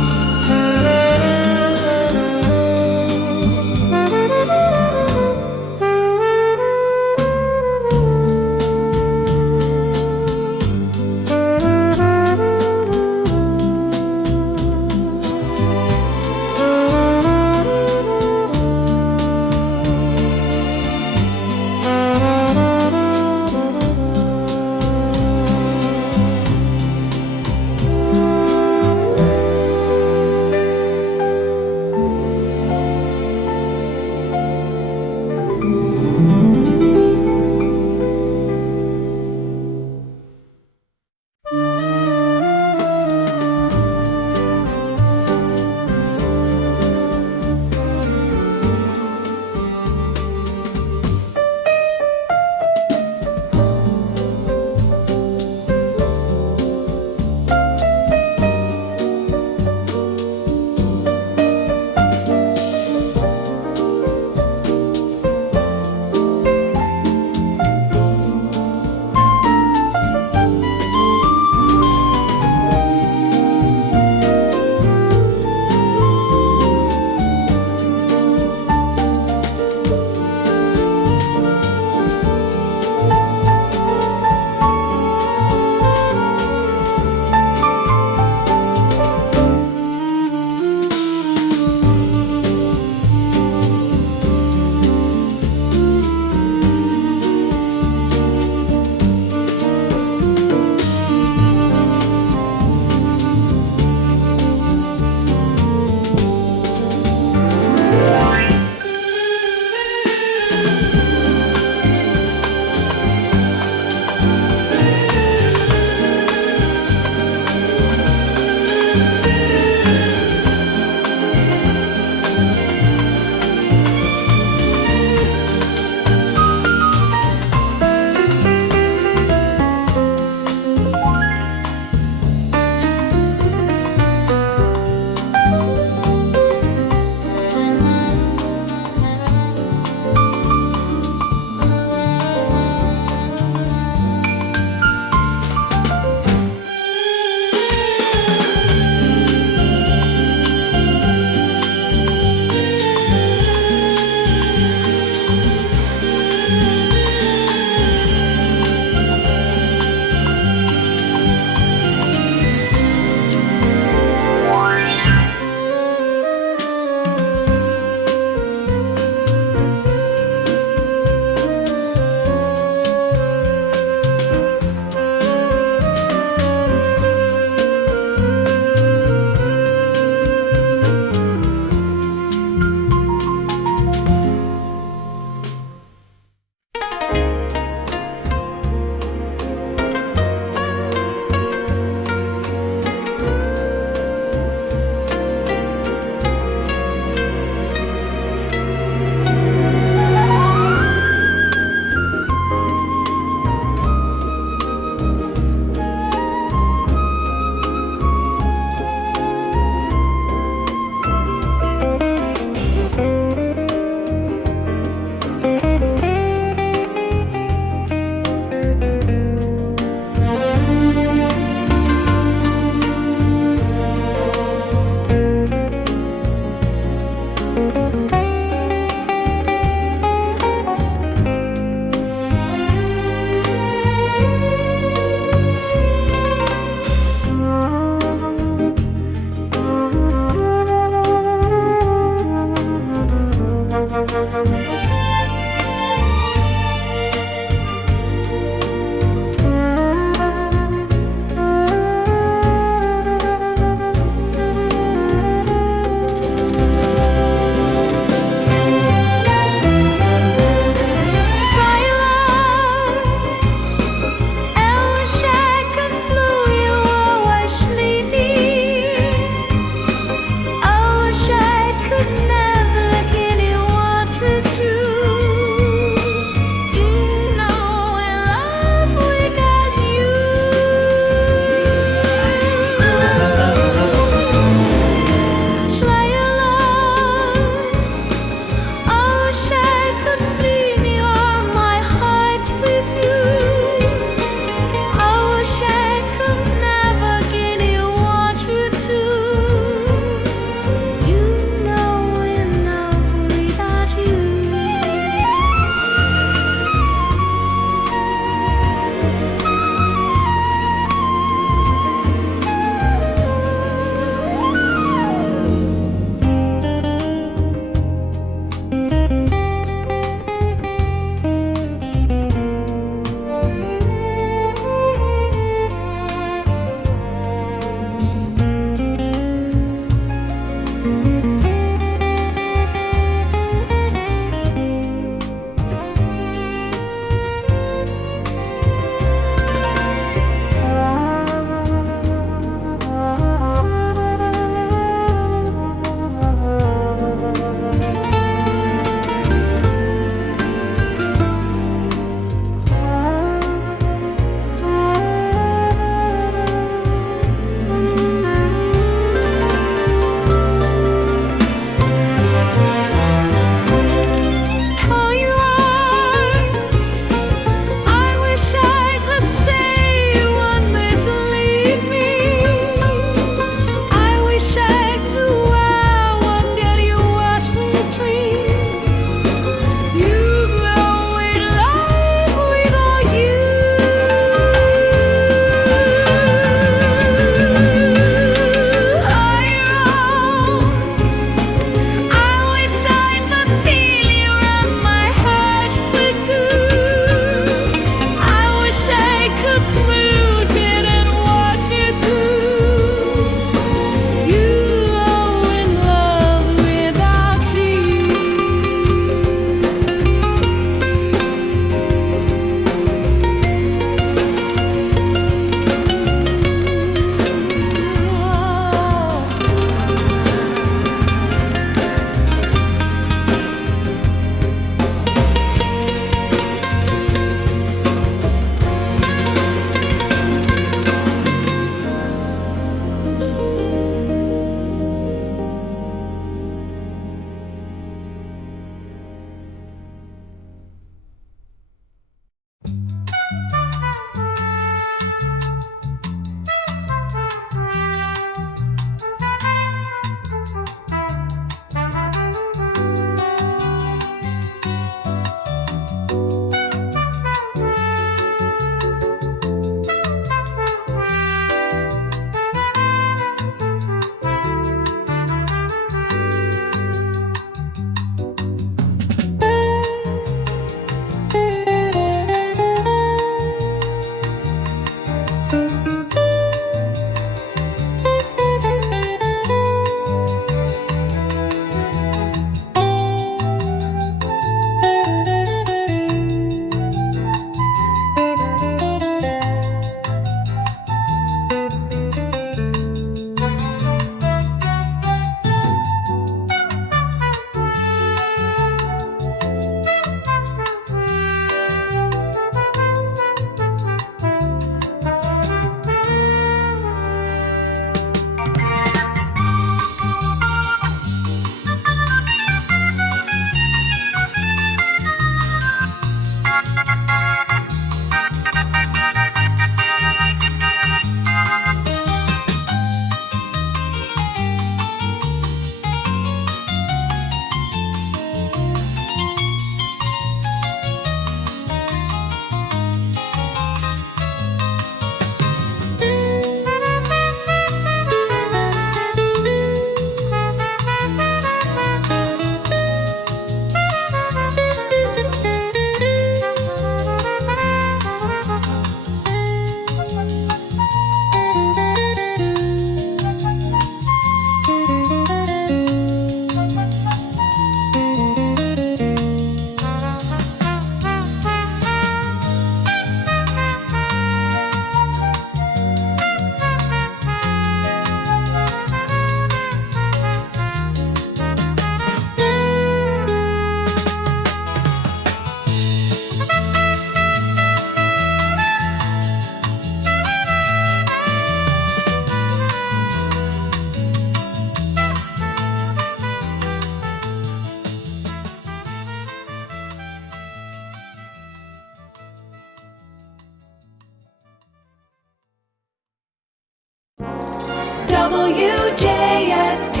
WJST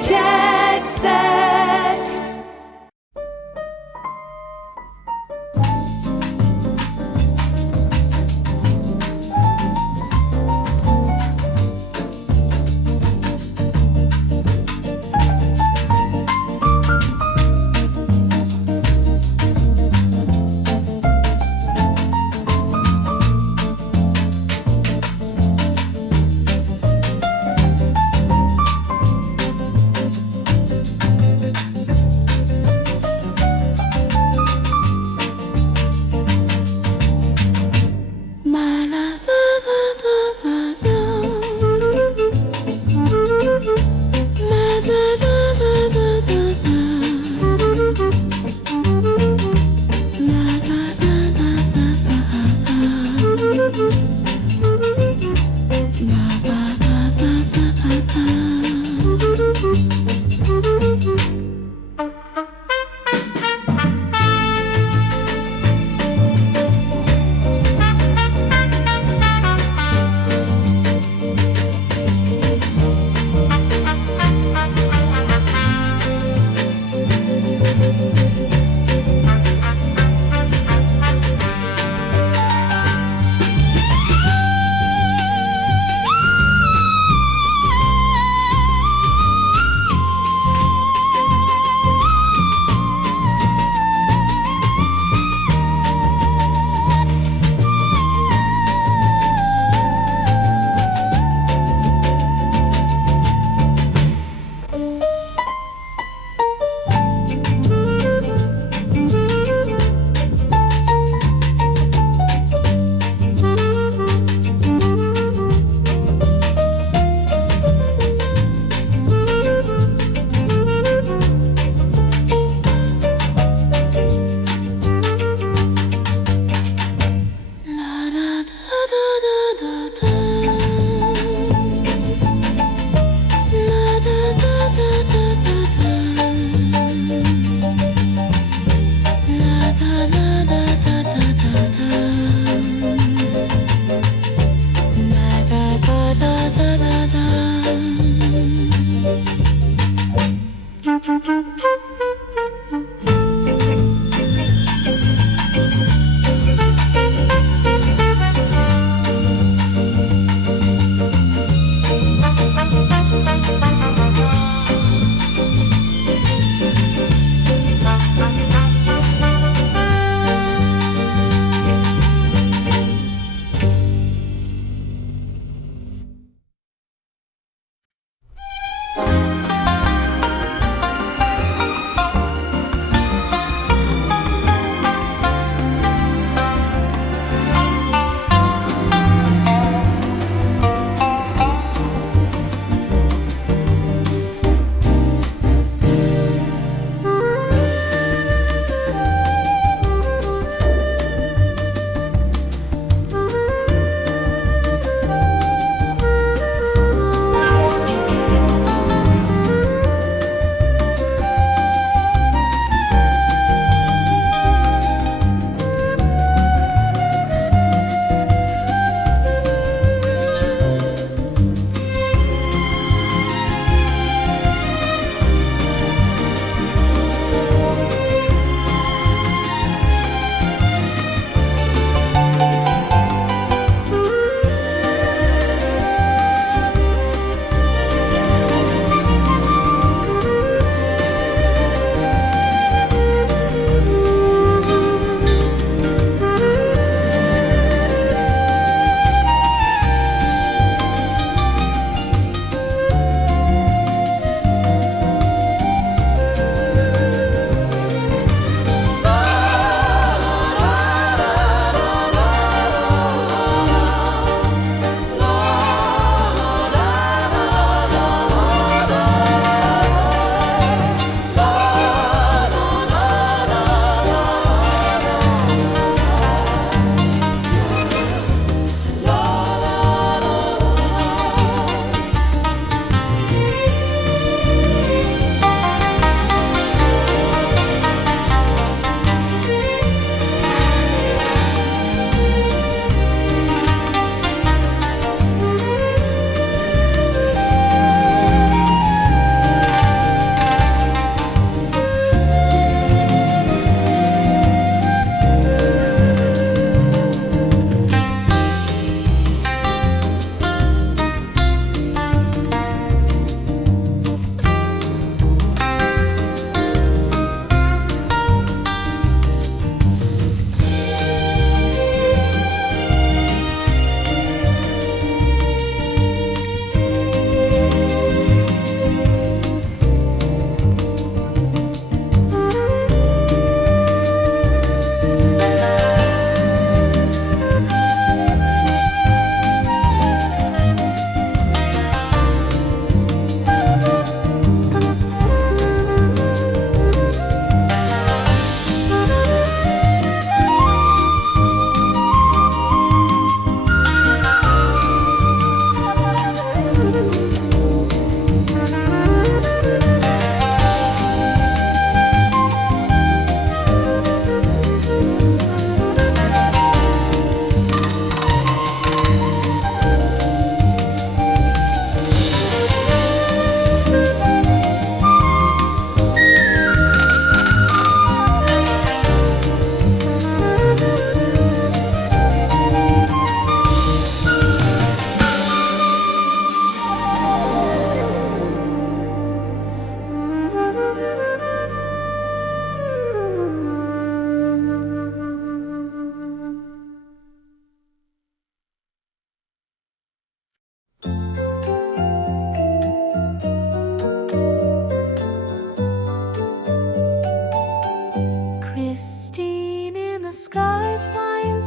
Jet Set.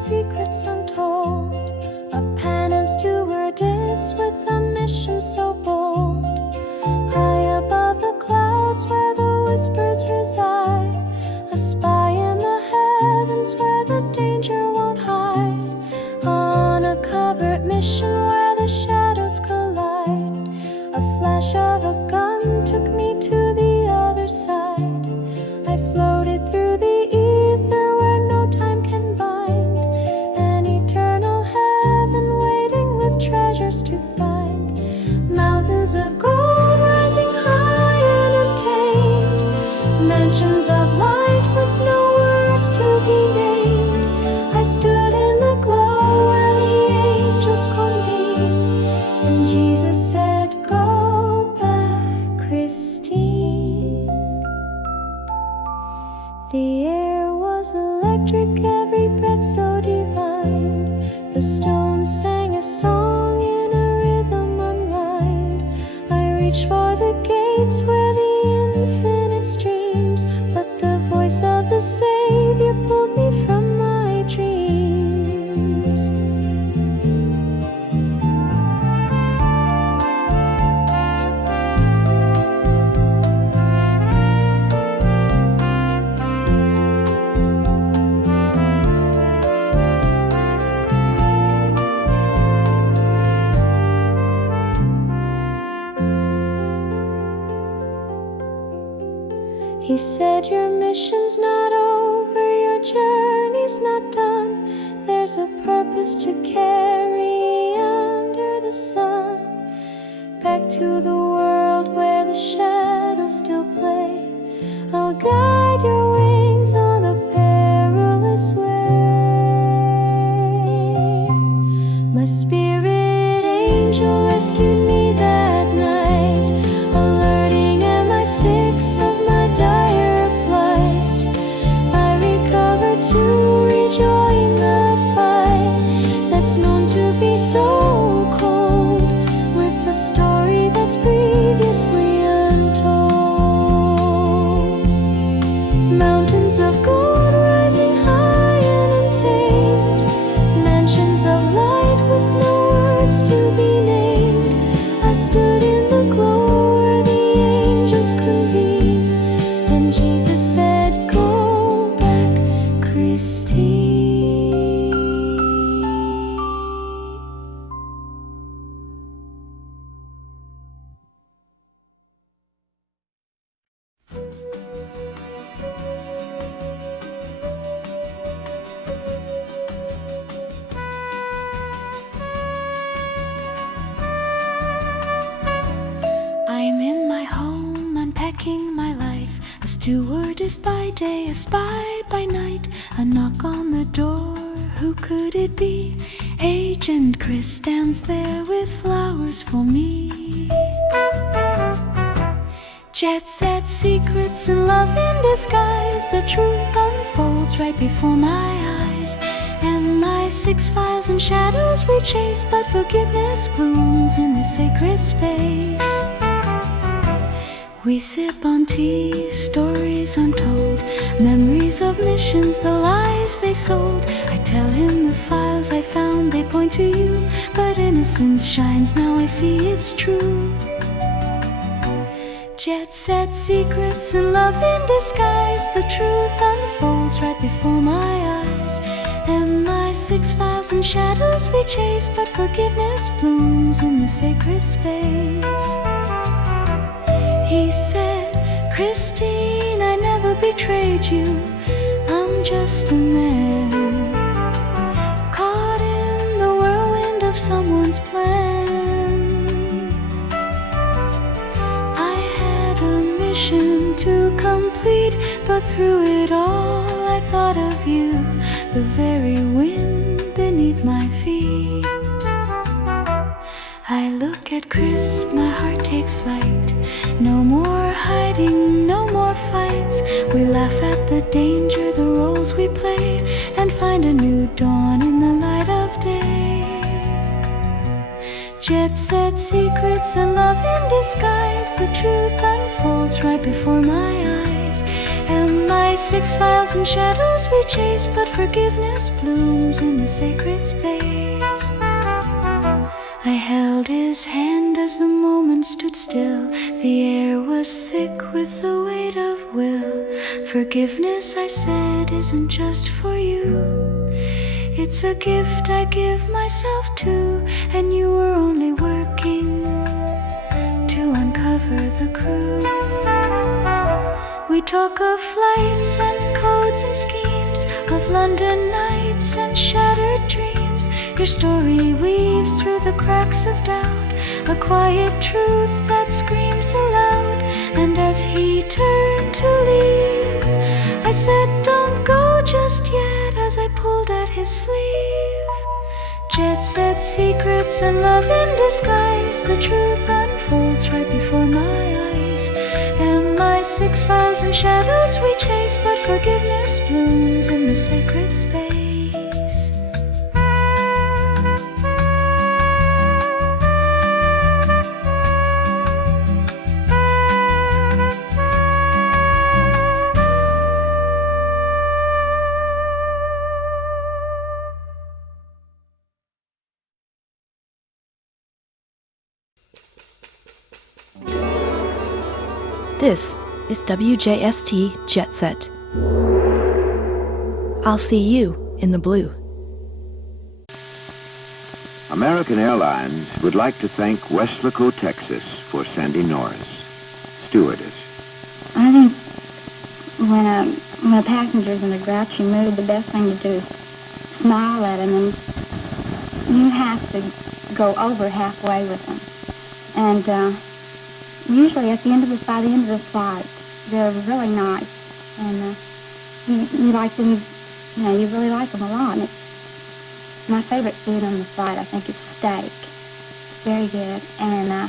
secrets untold. A Pan Am stewardess with a mission so bold. High above the clouds where the whispers reside. A spy in the heavens where the danger won't hide. On a covert mission where the shadows collide. A flash of a gun took me to the other side. I floated through the ether where no time can bind. An eternal heaven waiting with treasures to find. Mountains of gold rising high and untamed. Mansions of light with no words to be named. I stood in the glow where the angels convened. And Jesus said, "Go back, Christine." The air was electric, every breath so divine. The stones sang a song in a rhythm unlined. I reached for the gates where the infinite streams, but the voice of the Savior pulled me from my dreams. He said, "Your mission's not over, your journey's not done. There's a purpose to carry under the sun. Back to the world where the shadows still play. I'll guide your wings on the perilous way." My spirit angel rescued me that night, alerting MI6 of my dire plight. I recovered to rejoin the fight that's known to be so cold, with a story that's previously untold. Mountains of gold rising high and untamed. Mansions of light with no words to be named. I stood in the glow where the angels convene. And Jesus said, "Go back, Christine." I'm in my home, unpacking my life. A stewardess by day, a spy by night. A knock on the door, who could it be? Agent Chris stands there with flowers for me. Jet set secrets and love in disguise. The truth unfolds right before my eyes. MI6 files and shadows we chase, but forgiveness blooms in the sacred space. We sip on tea, stories untold, memories of missions, the lies they sold. I tell him the files I found, they point to you, but innocence shines, now I see it's true. Jet set secrets and love in disguise. The truth unfolds right before my eyes. MI6 files and shadows we chase, but forgiveness blooms in the sacred space. He said, "Christine, I never betrayed you. I'm just a man, caught in the whirlwind of someone's plan. I had a mission to complete, but through it all I thought of you, the very wind beneath my feet." I look at Chris, my heart takes flight. No more hiding, no more fights. We laugh at the danger, the roles we play, and find a new dawn in the light of day. Jet set secrets and love in disguise. The truth unfolds right before my eyes. 6 files and shadows we chase, but forgiveness blooms in the sacred space. I held his hand as the moment stood still. The air was thick with the weight of will. Forgiveness, I said, isn't just for you. It's a gift I give myself to, and you were only working to uncover the crew. We talk of flights and codes and schemes, of London nights and shattered dreams. Your story weaves through the cracks of doubt, a quiet truth that screams aloud. And as he turned to leave, I said, don't go just yet, as I pulled at his sleeve. Jet set secrets and love in disguise, the truth unfolds right before my eyes. And my 6 files and shadows we chase, but forgiveness blooms in the sacred space. This is WJST Jet Set. I'll see you in the blue. American Airlines would like to thank Weslaco, Texas for sending Norris, Stewardess. I think when a passenger's in a grouchy mood, the best thing to do is smile at them, and you have to go over halfway with them. And usually by the end of the flight, they're really nice, and you like them. You really like them a lot. And my favorite food on the flight, I think, is steak. Very good. And you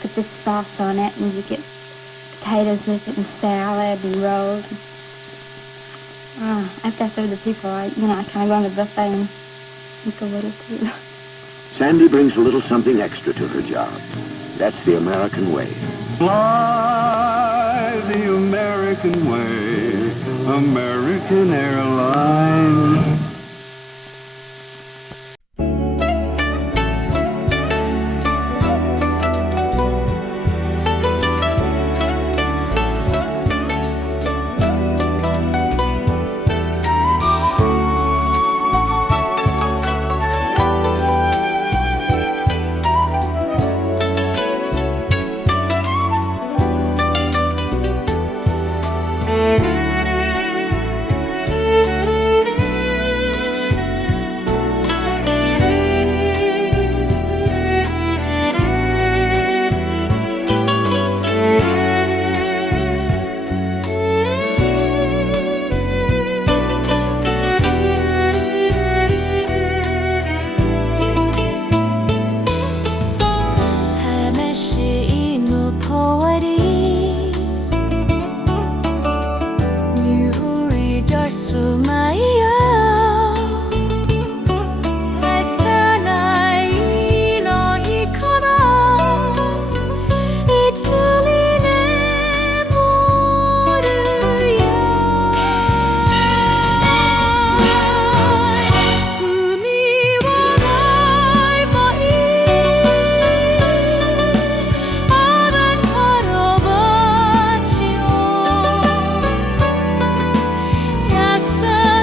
put this sauce on it, and you get potatoes with it, and salad, and rolls. After I serve the people, I kind of go on the buffet and eat a little too. Sandy brings a little something extra to her job. That's the American way. Fly the American way, American Airlines. Yes, sir.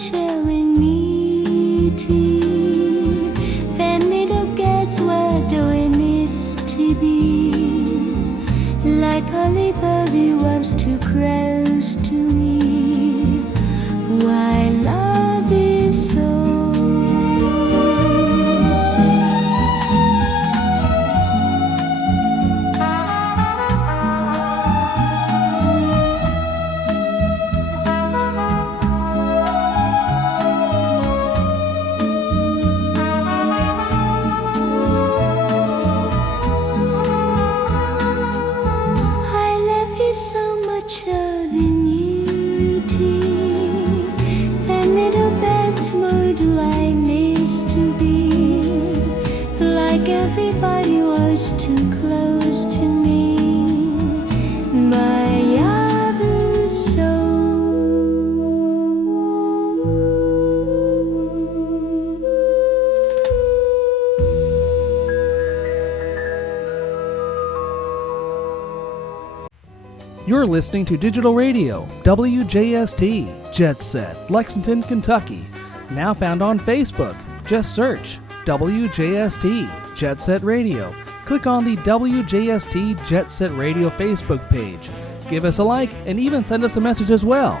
serenity. Then middle gets where doing is to be. Like Holly Berry wants too close to me. Why love is so. Everybody was too close to me. My other You're listening to Digital Radio, WJST, Jet Set, Lexington, Kentucky. Now found on Facebook. Just search WJST, Jet Set Radio. Click on the WJST Jet Set Radio Facebook page. Give us a like and even send us a message as well.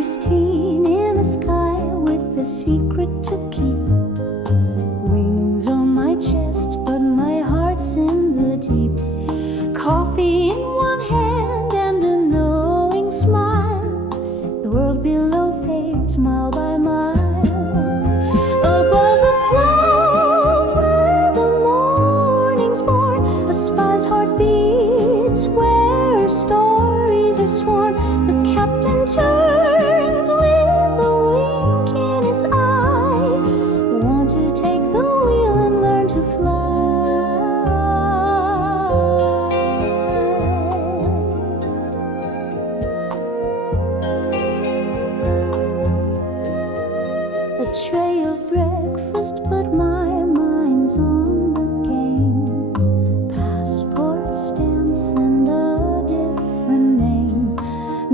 Christine in the sky with the secret to keep. Wings on my chest, but my heart's in the deep. Coffee in one hand and a knowing smile. The world below fades mile by miles. Above the clouds where the morning's born, a spy's heart beats where stories are sworn. The captain turns with a wink in his eye. Want to take the wheel and learn to fly. A tray of breakfast, but my mind's on the game. Passport stamps and a different name.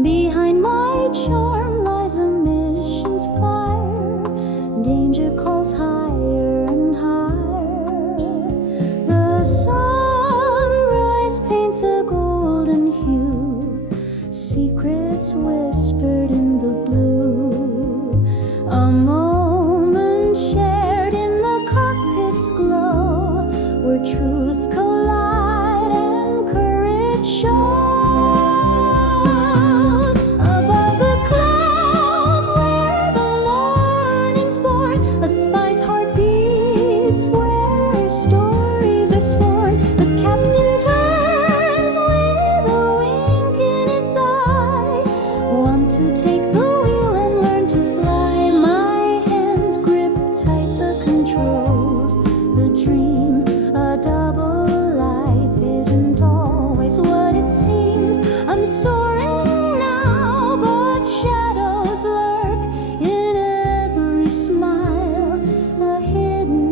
Behind my charm lies a mission's fire. Danger calls higher and higher. The sunrise paints a golden hue. Secrets whispered in the blue. A moment shared in the cockpit's glow, where truths collide and courage shows. Above the clouds where the morning's born, a spy's heart beats where stories are sworn. The captain turns with a wink in his eye. Want to take the wheel and learn to fly. My hands grip tight the controls. The dream, a double life, isn't always what it seems. I'm soaring now, but shadows lurk in every smile. A hidden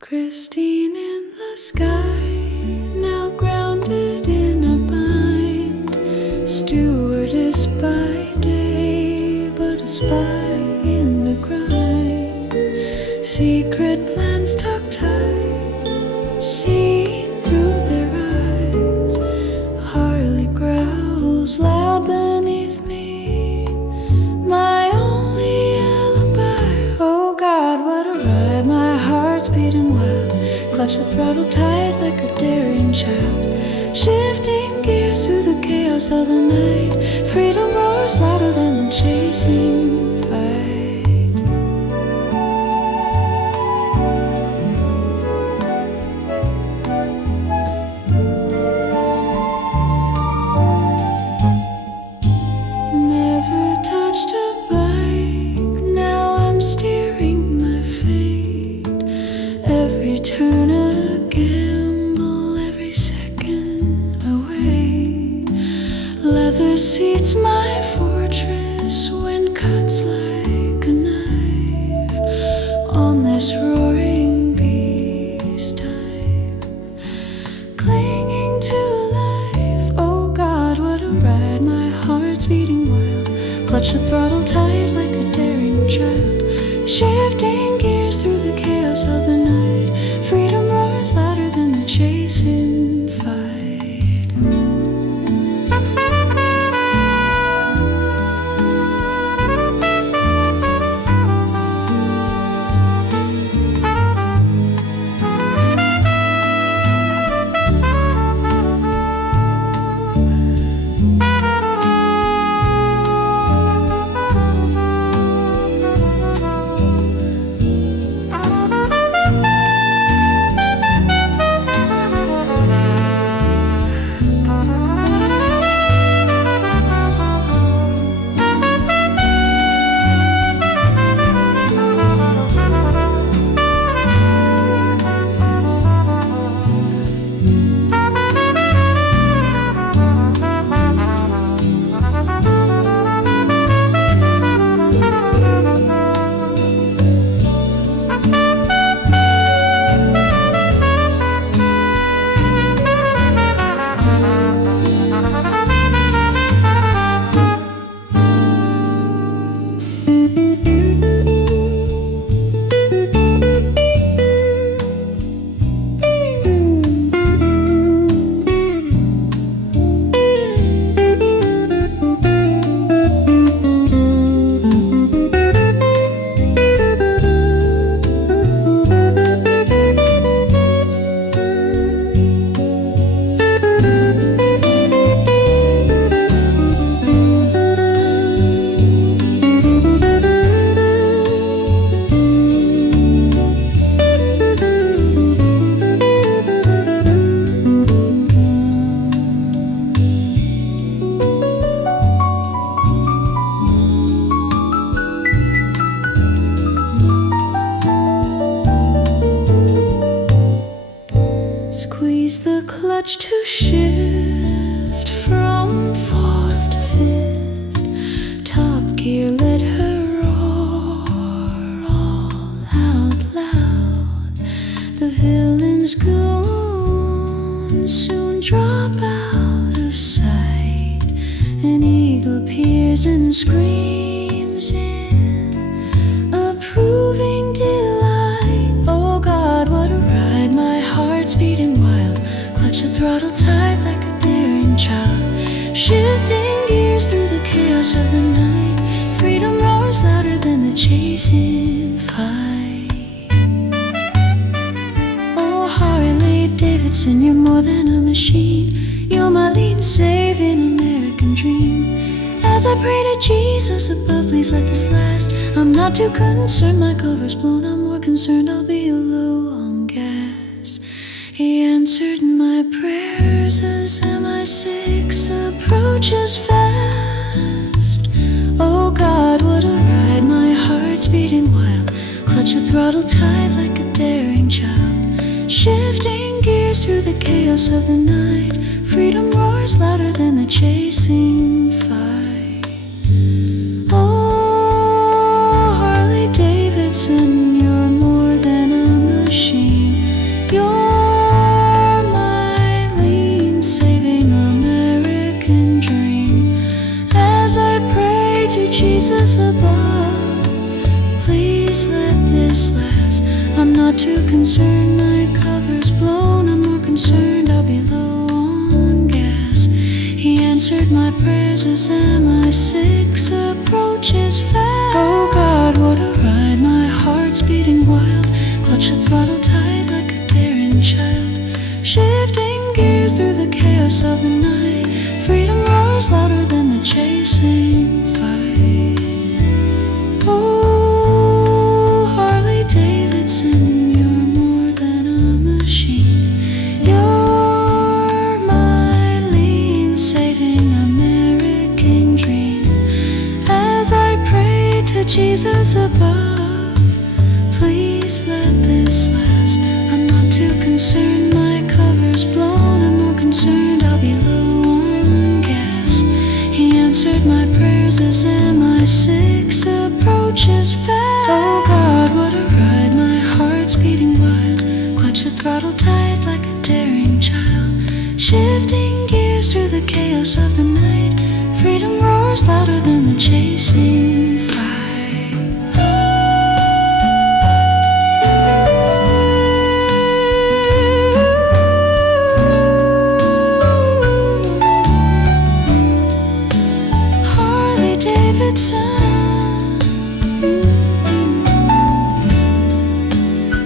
Christine in the sky, now grounded in a bind. Stewardess by day, but a spy in the grind. Secret plans tucked tight, seen through their eyes. Harley growls loud beneath me, my only alibi. Oh God, what a ride, my heart's beating wild. Clutch the throttle tight like a daring child. Shifting gears through the chaos of the night. Freedom roars louder than the chasing fight. Never touched a bike, now I'm steering my fate. Every turn a gamble, every second away. Leather seats my fortress, wind cuts like a knife. On this roaring beast time, clinging to life. Oh God, what a ride, my heart's beating wild. Clutch the throttle tight like a daring child. Shifting gears through the chaos of the night. Freedom roars louder than the chasing fight. An eagle peers and screams in approving delight. Oh God, what a ride, my heart's beating wild. Clutch the throttle tight like a daring child. Shifting gears through the chaos of the night. Freedom roars louder than the chasing fight. Oh Harley Davidson, you're more than a machine. You're my lead, saving American dream. As I pray to Jesus above, please let this last. I'm not too concerned, my cover's blown. I'm more concerned I'll be low on gas. He answered my prayers as MI6 approaches fast. Oh God, what a ride, my heart's beating wild. Clutch the throttle tight like a daring child. Shifting gears through the chaos of the night. Freedom roars louder than the chasing fight. Oh, Harley Davidson, you're more than a machine. You're my lean, saving American dream. As I pray to Jesus above, please let this last. I'm not too concerned, my cover's blown. I'm more concerned I'll be low on gas. He answered my prayers as MI6 approaches fast. Oh God, what a ride, my heart's beating wild. Clutch the throttle tight like a daring child. Shifting gears through the chaos of the night. Freedom roars louder than the chasing fight. Oh, Harley Davidson, you're more than a machine. You're my lean, saving American dream. As I pray to Jesus above, please let this last. I'm not too concerned, my cover's blown. I'm more concerned I'll be low on gas. He answered my prayers as MI6 approaches fast. Oh God, what a ride, my heart's beating wild. Clutch the throttle tight like a daring child. Shifting gears through the chaos of the night. Freedom roars louder than the chasing fight. Harley Davidson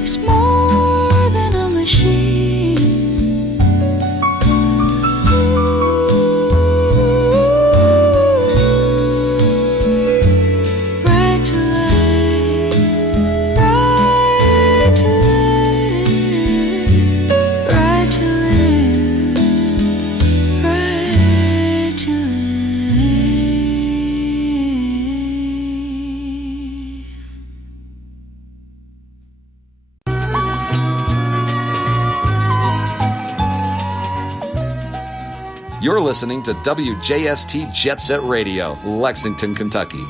is more than a machine. Right to light, right to live, right to live, right to You're listening to WJST Jet Set Radio, Lexington, Kentucky.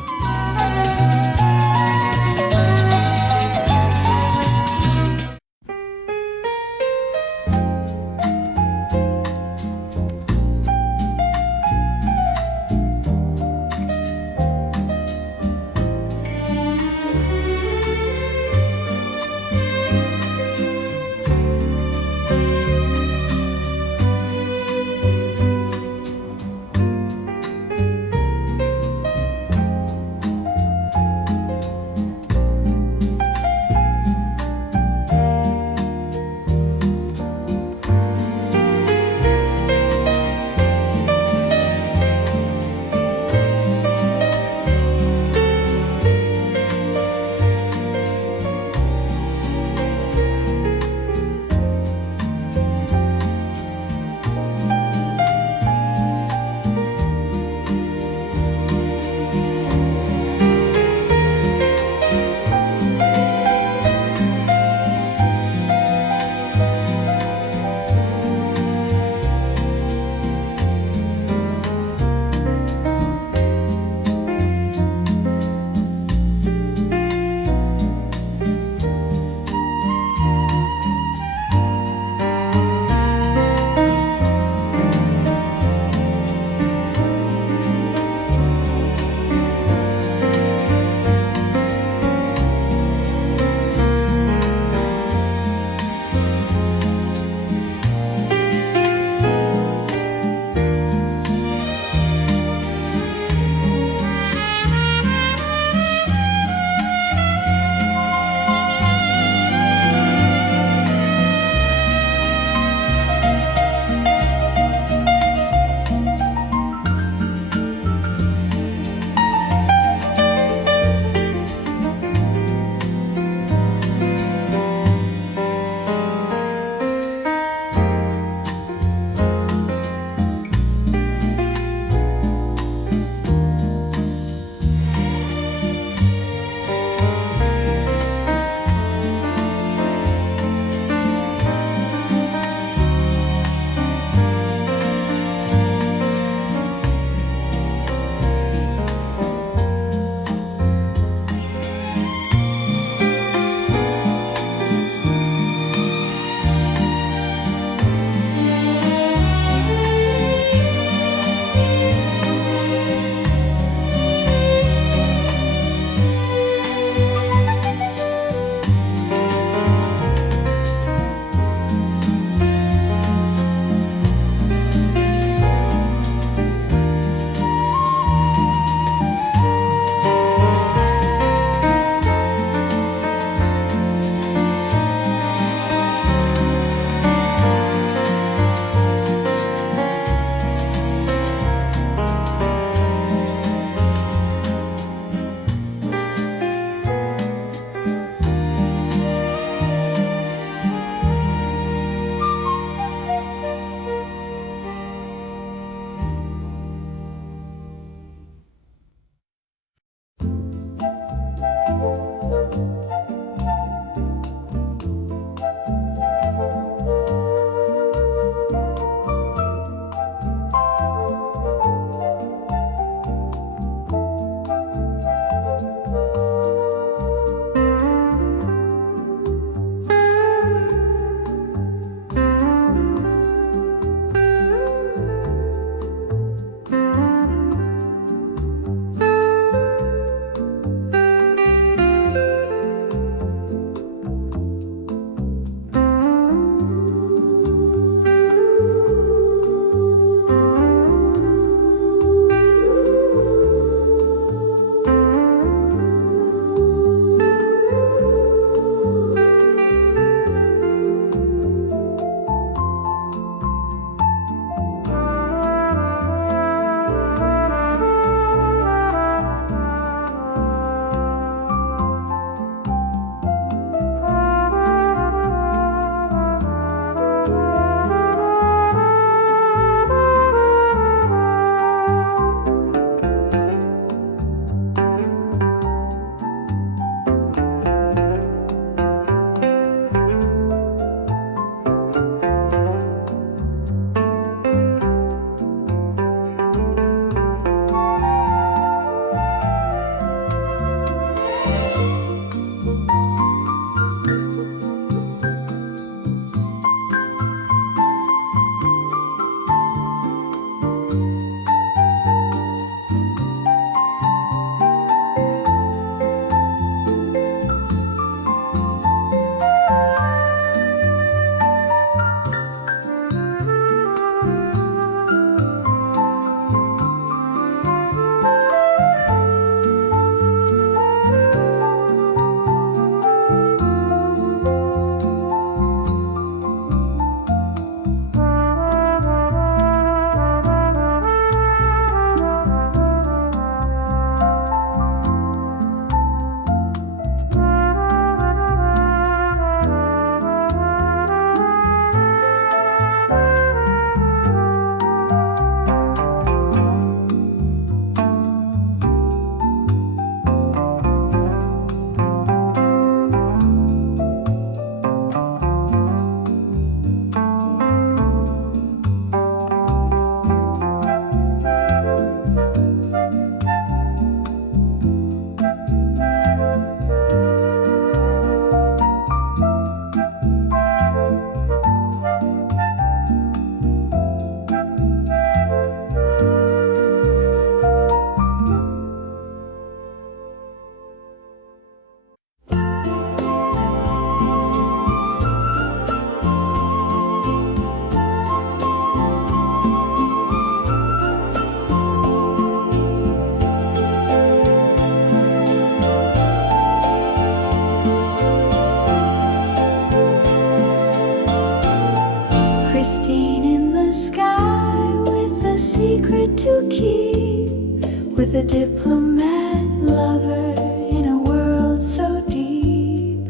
with a diplomat lover in a world so deep,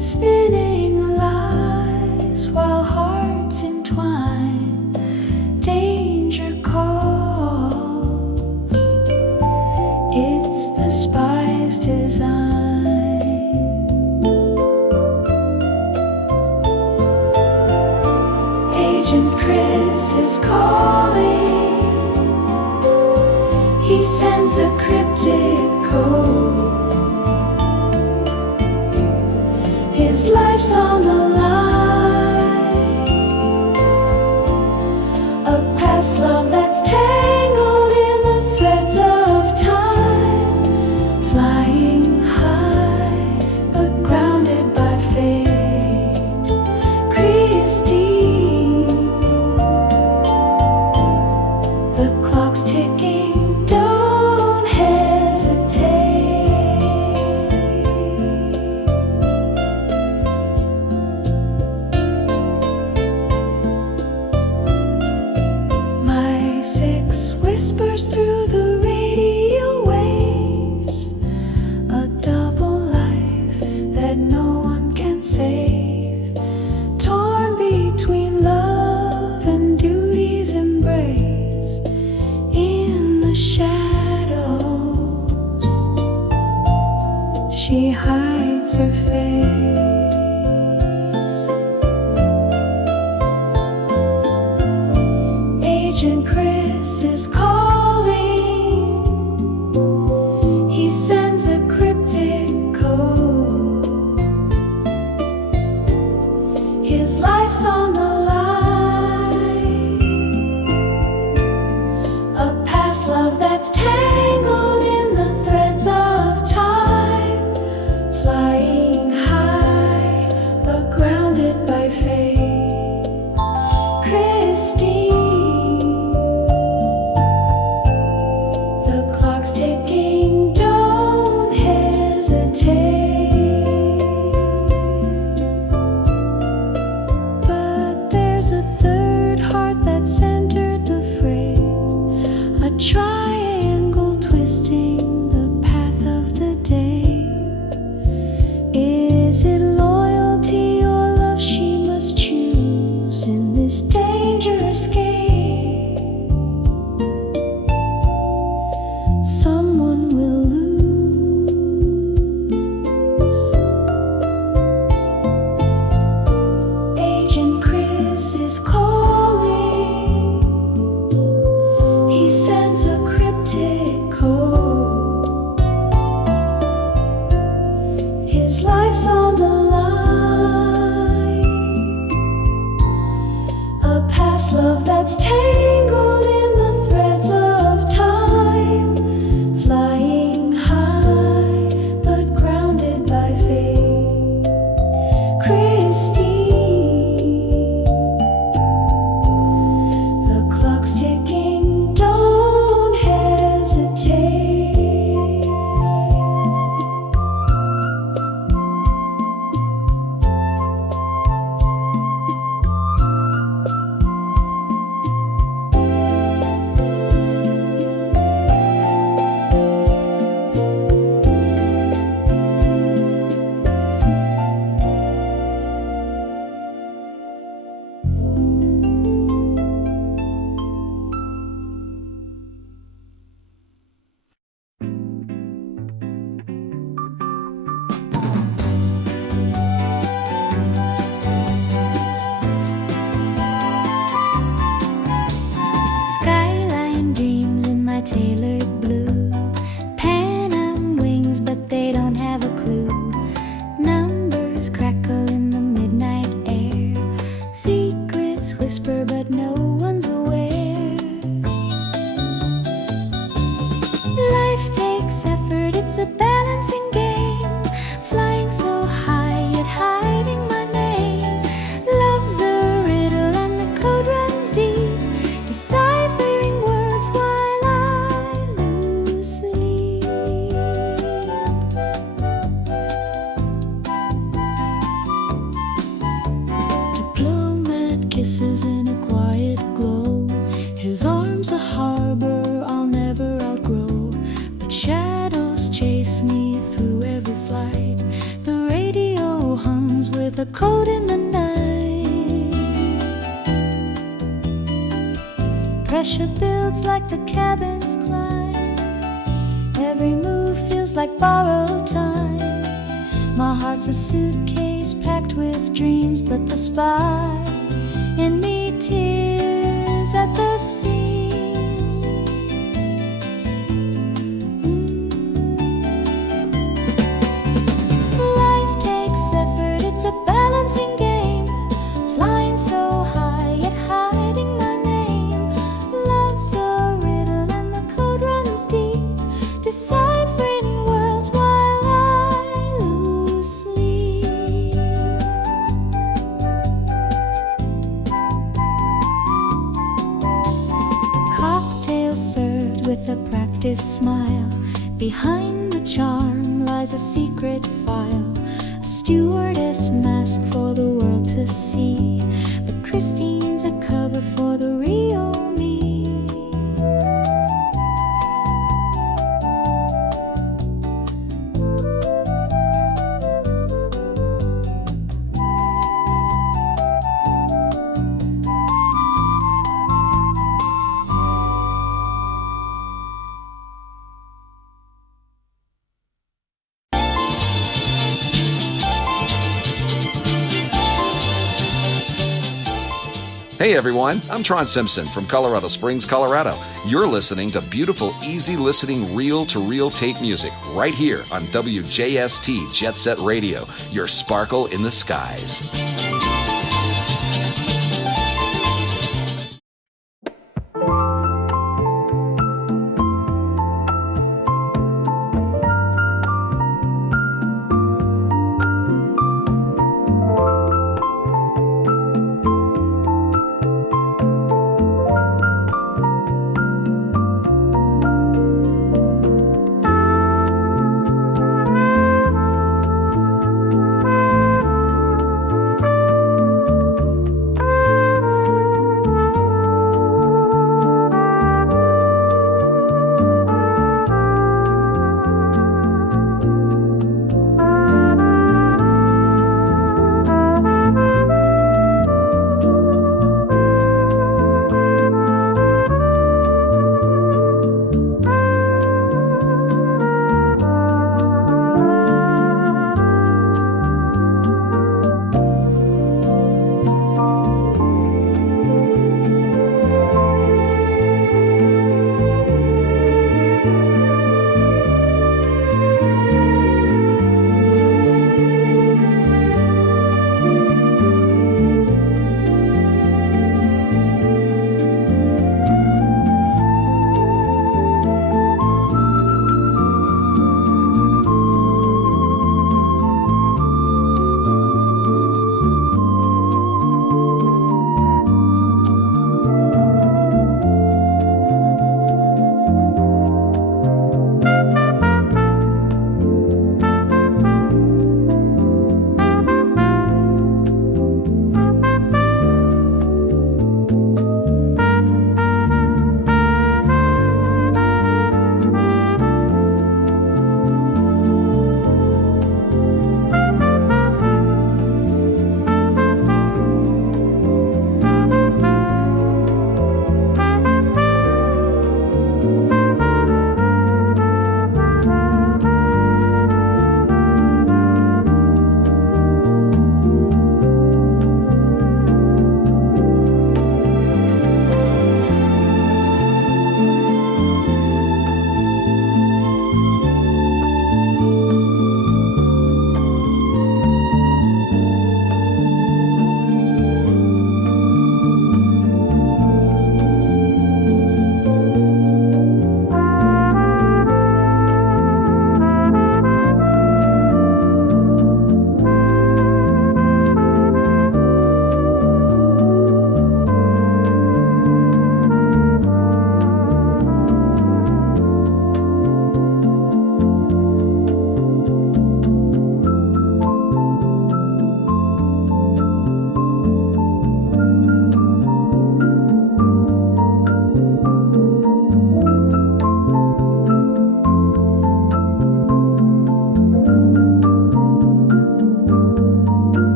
spinning lies while hearts entwine. Danger calls, it's the spy's design. Agent Chris is calling. He sends a cryptic code. His life's on the line. A past love that's tangled in the threads of time, flying high but grounded by fate. Christine, the clock's ticking. Whispers through the radio waves, a double life that no one can save, torn between love and duty's embrace. In the shadows, she hides her face. Agent Chris is calling. He sends a cryptic code. His life's on the line. A past love that's tangled in the threads of time, flying high but grounded by fate. Christine, ticking, don't hesitate. But there's a third heart that's entered the fray, a triangle twisting the path of the day. Is it loyalty or love she must choose in this dangerous game? Someone will lose. Agent Chris is calling. He sends a cryptic code. His life's on the line. A past love that's tangled in the threads of time, flying high but grounded by fate. Christine, the clock's ticking, don't hesitate. Skyline dreams in my tailored blue, Panam wings but they don't have a clue. Numbers crackle in the midnight air, secrets whisper but no one's aware. Life takes effort, it's a balancing game, flying so high yet hiding my name. Love's a riddle and the code runs deep, deciphering words while I lose sleep. Diplomat kisses in a quiet glow, his arms a harbor I'll never outgrow. cold in the night. Pressure builds like the cabins climb. Every move feels like borrowed time. My heart's a suitcase packed with dreams, but the spy in me tears at the sea. Life takes effort, it's a balancing game. Flying so high, yet hiding my name. Love's a riddle and the code runs deep, deciphering worlds while I lose sleep. Cocktails served with a practiced smile. Behind the charm lies a secret file, a stewardess mask for the world to see. But Christine's a cover for the real me. Hey everyone, I'm Tron Simpson from Colorado Springs, Colorado. You're listening to beautiful, easy listening, reel-to-reel tape music right here on WJST Jet Set Radio, your sparkle in the skies.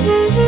Thank you.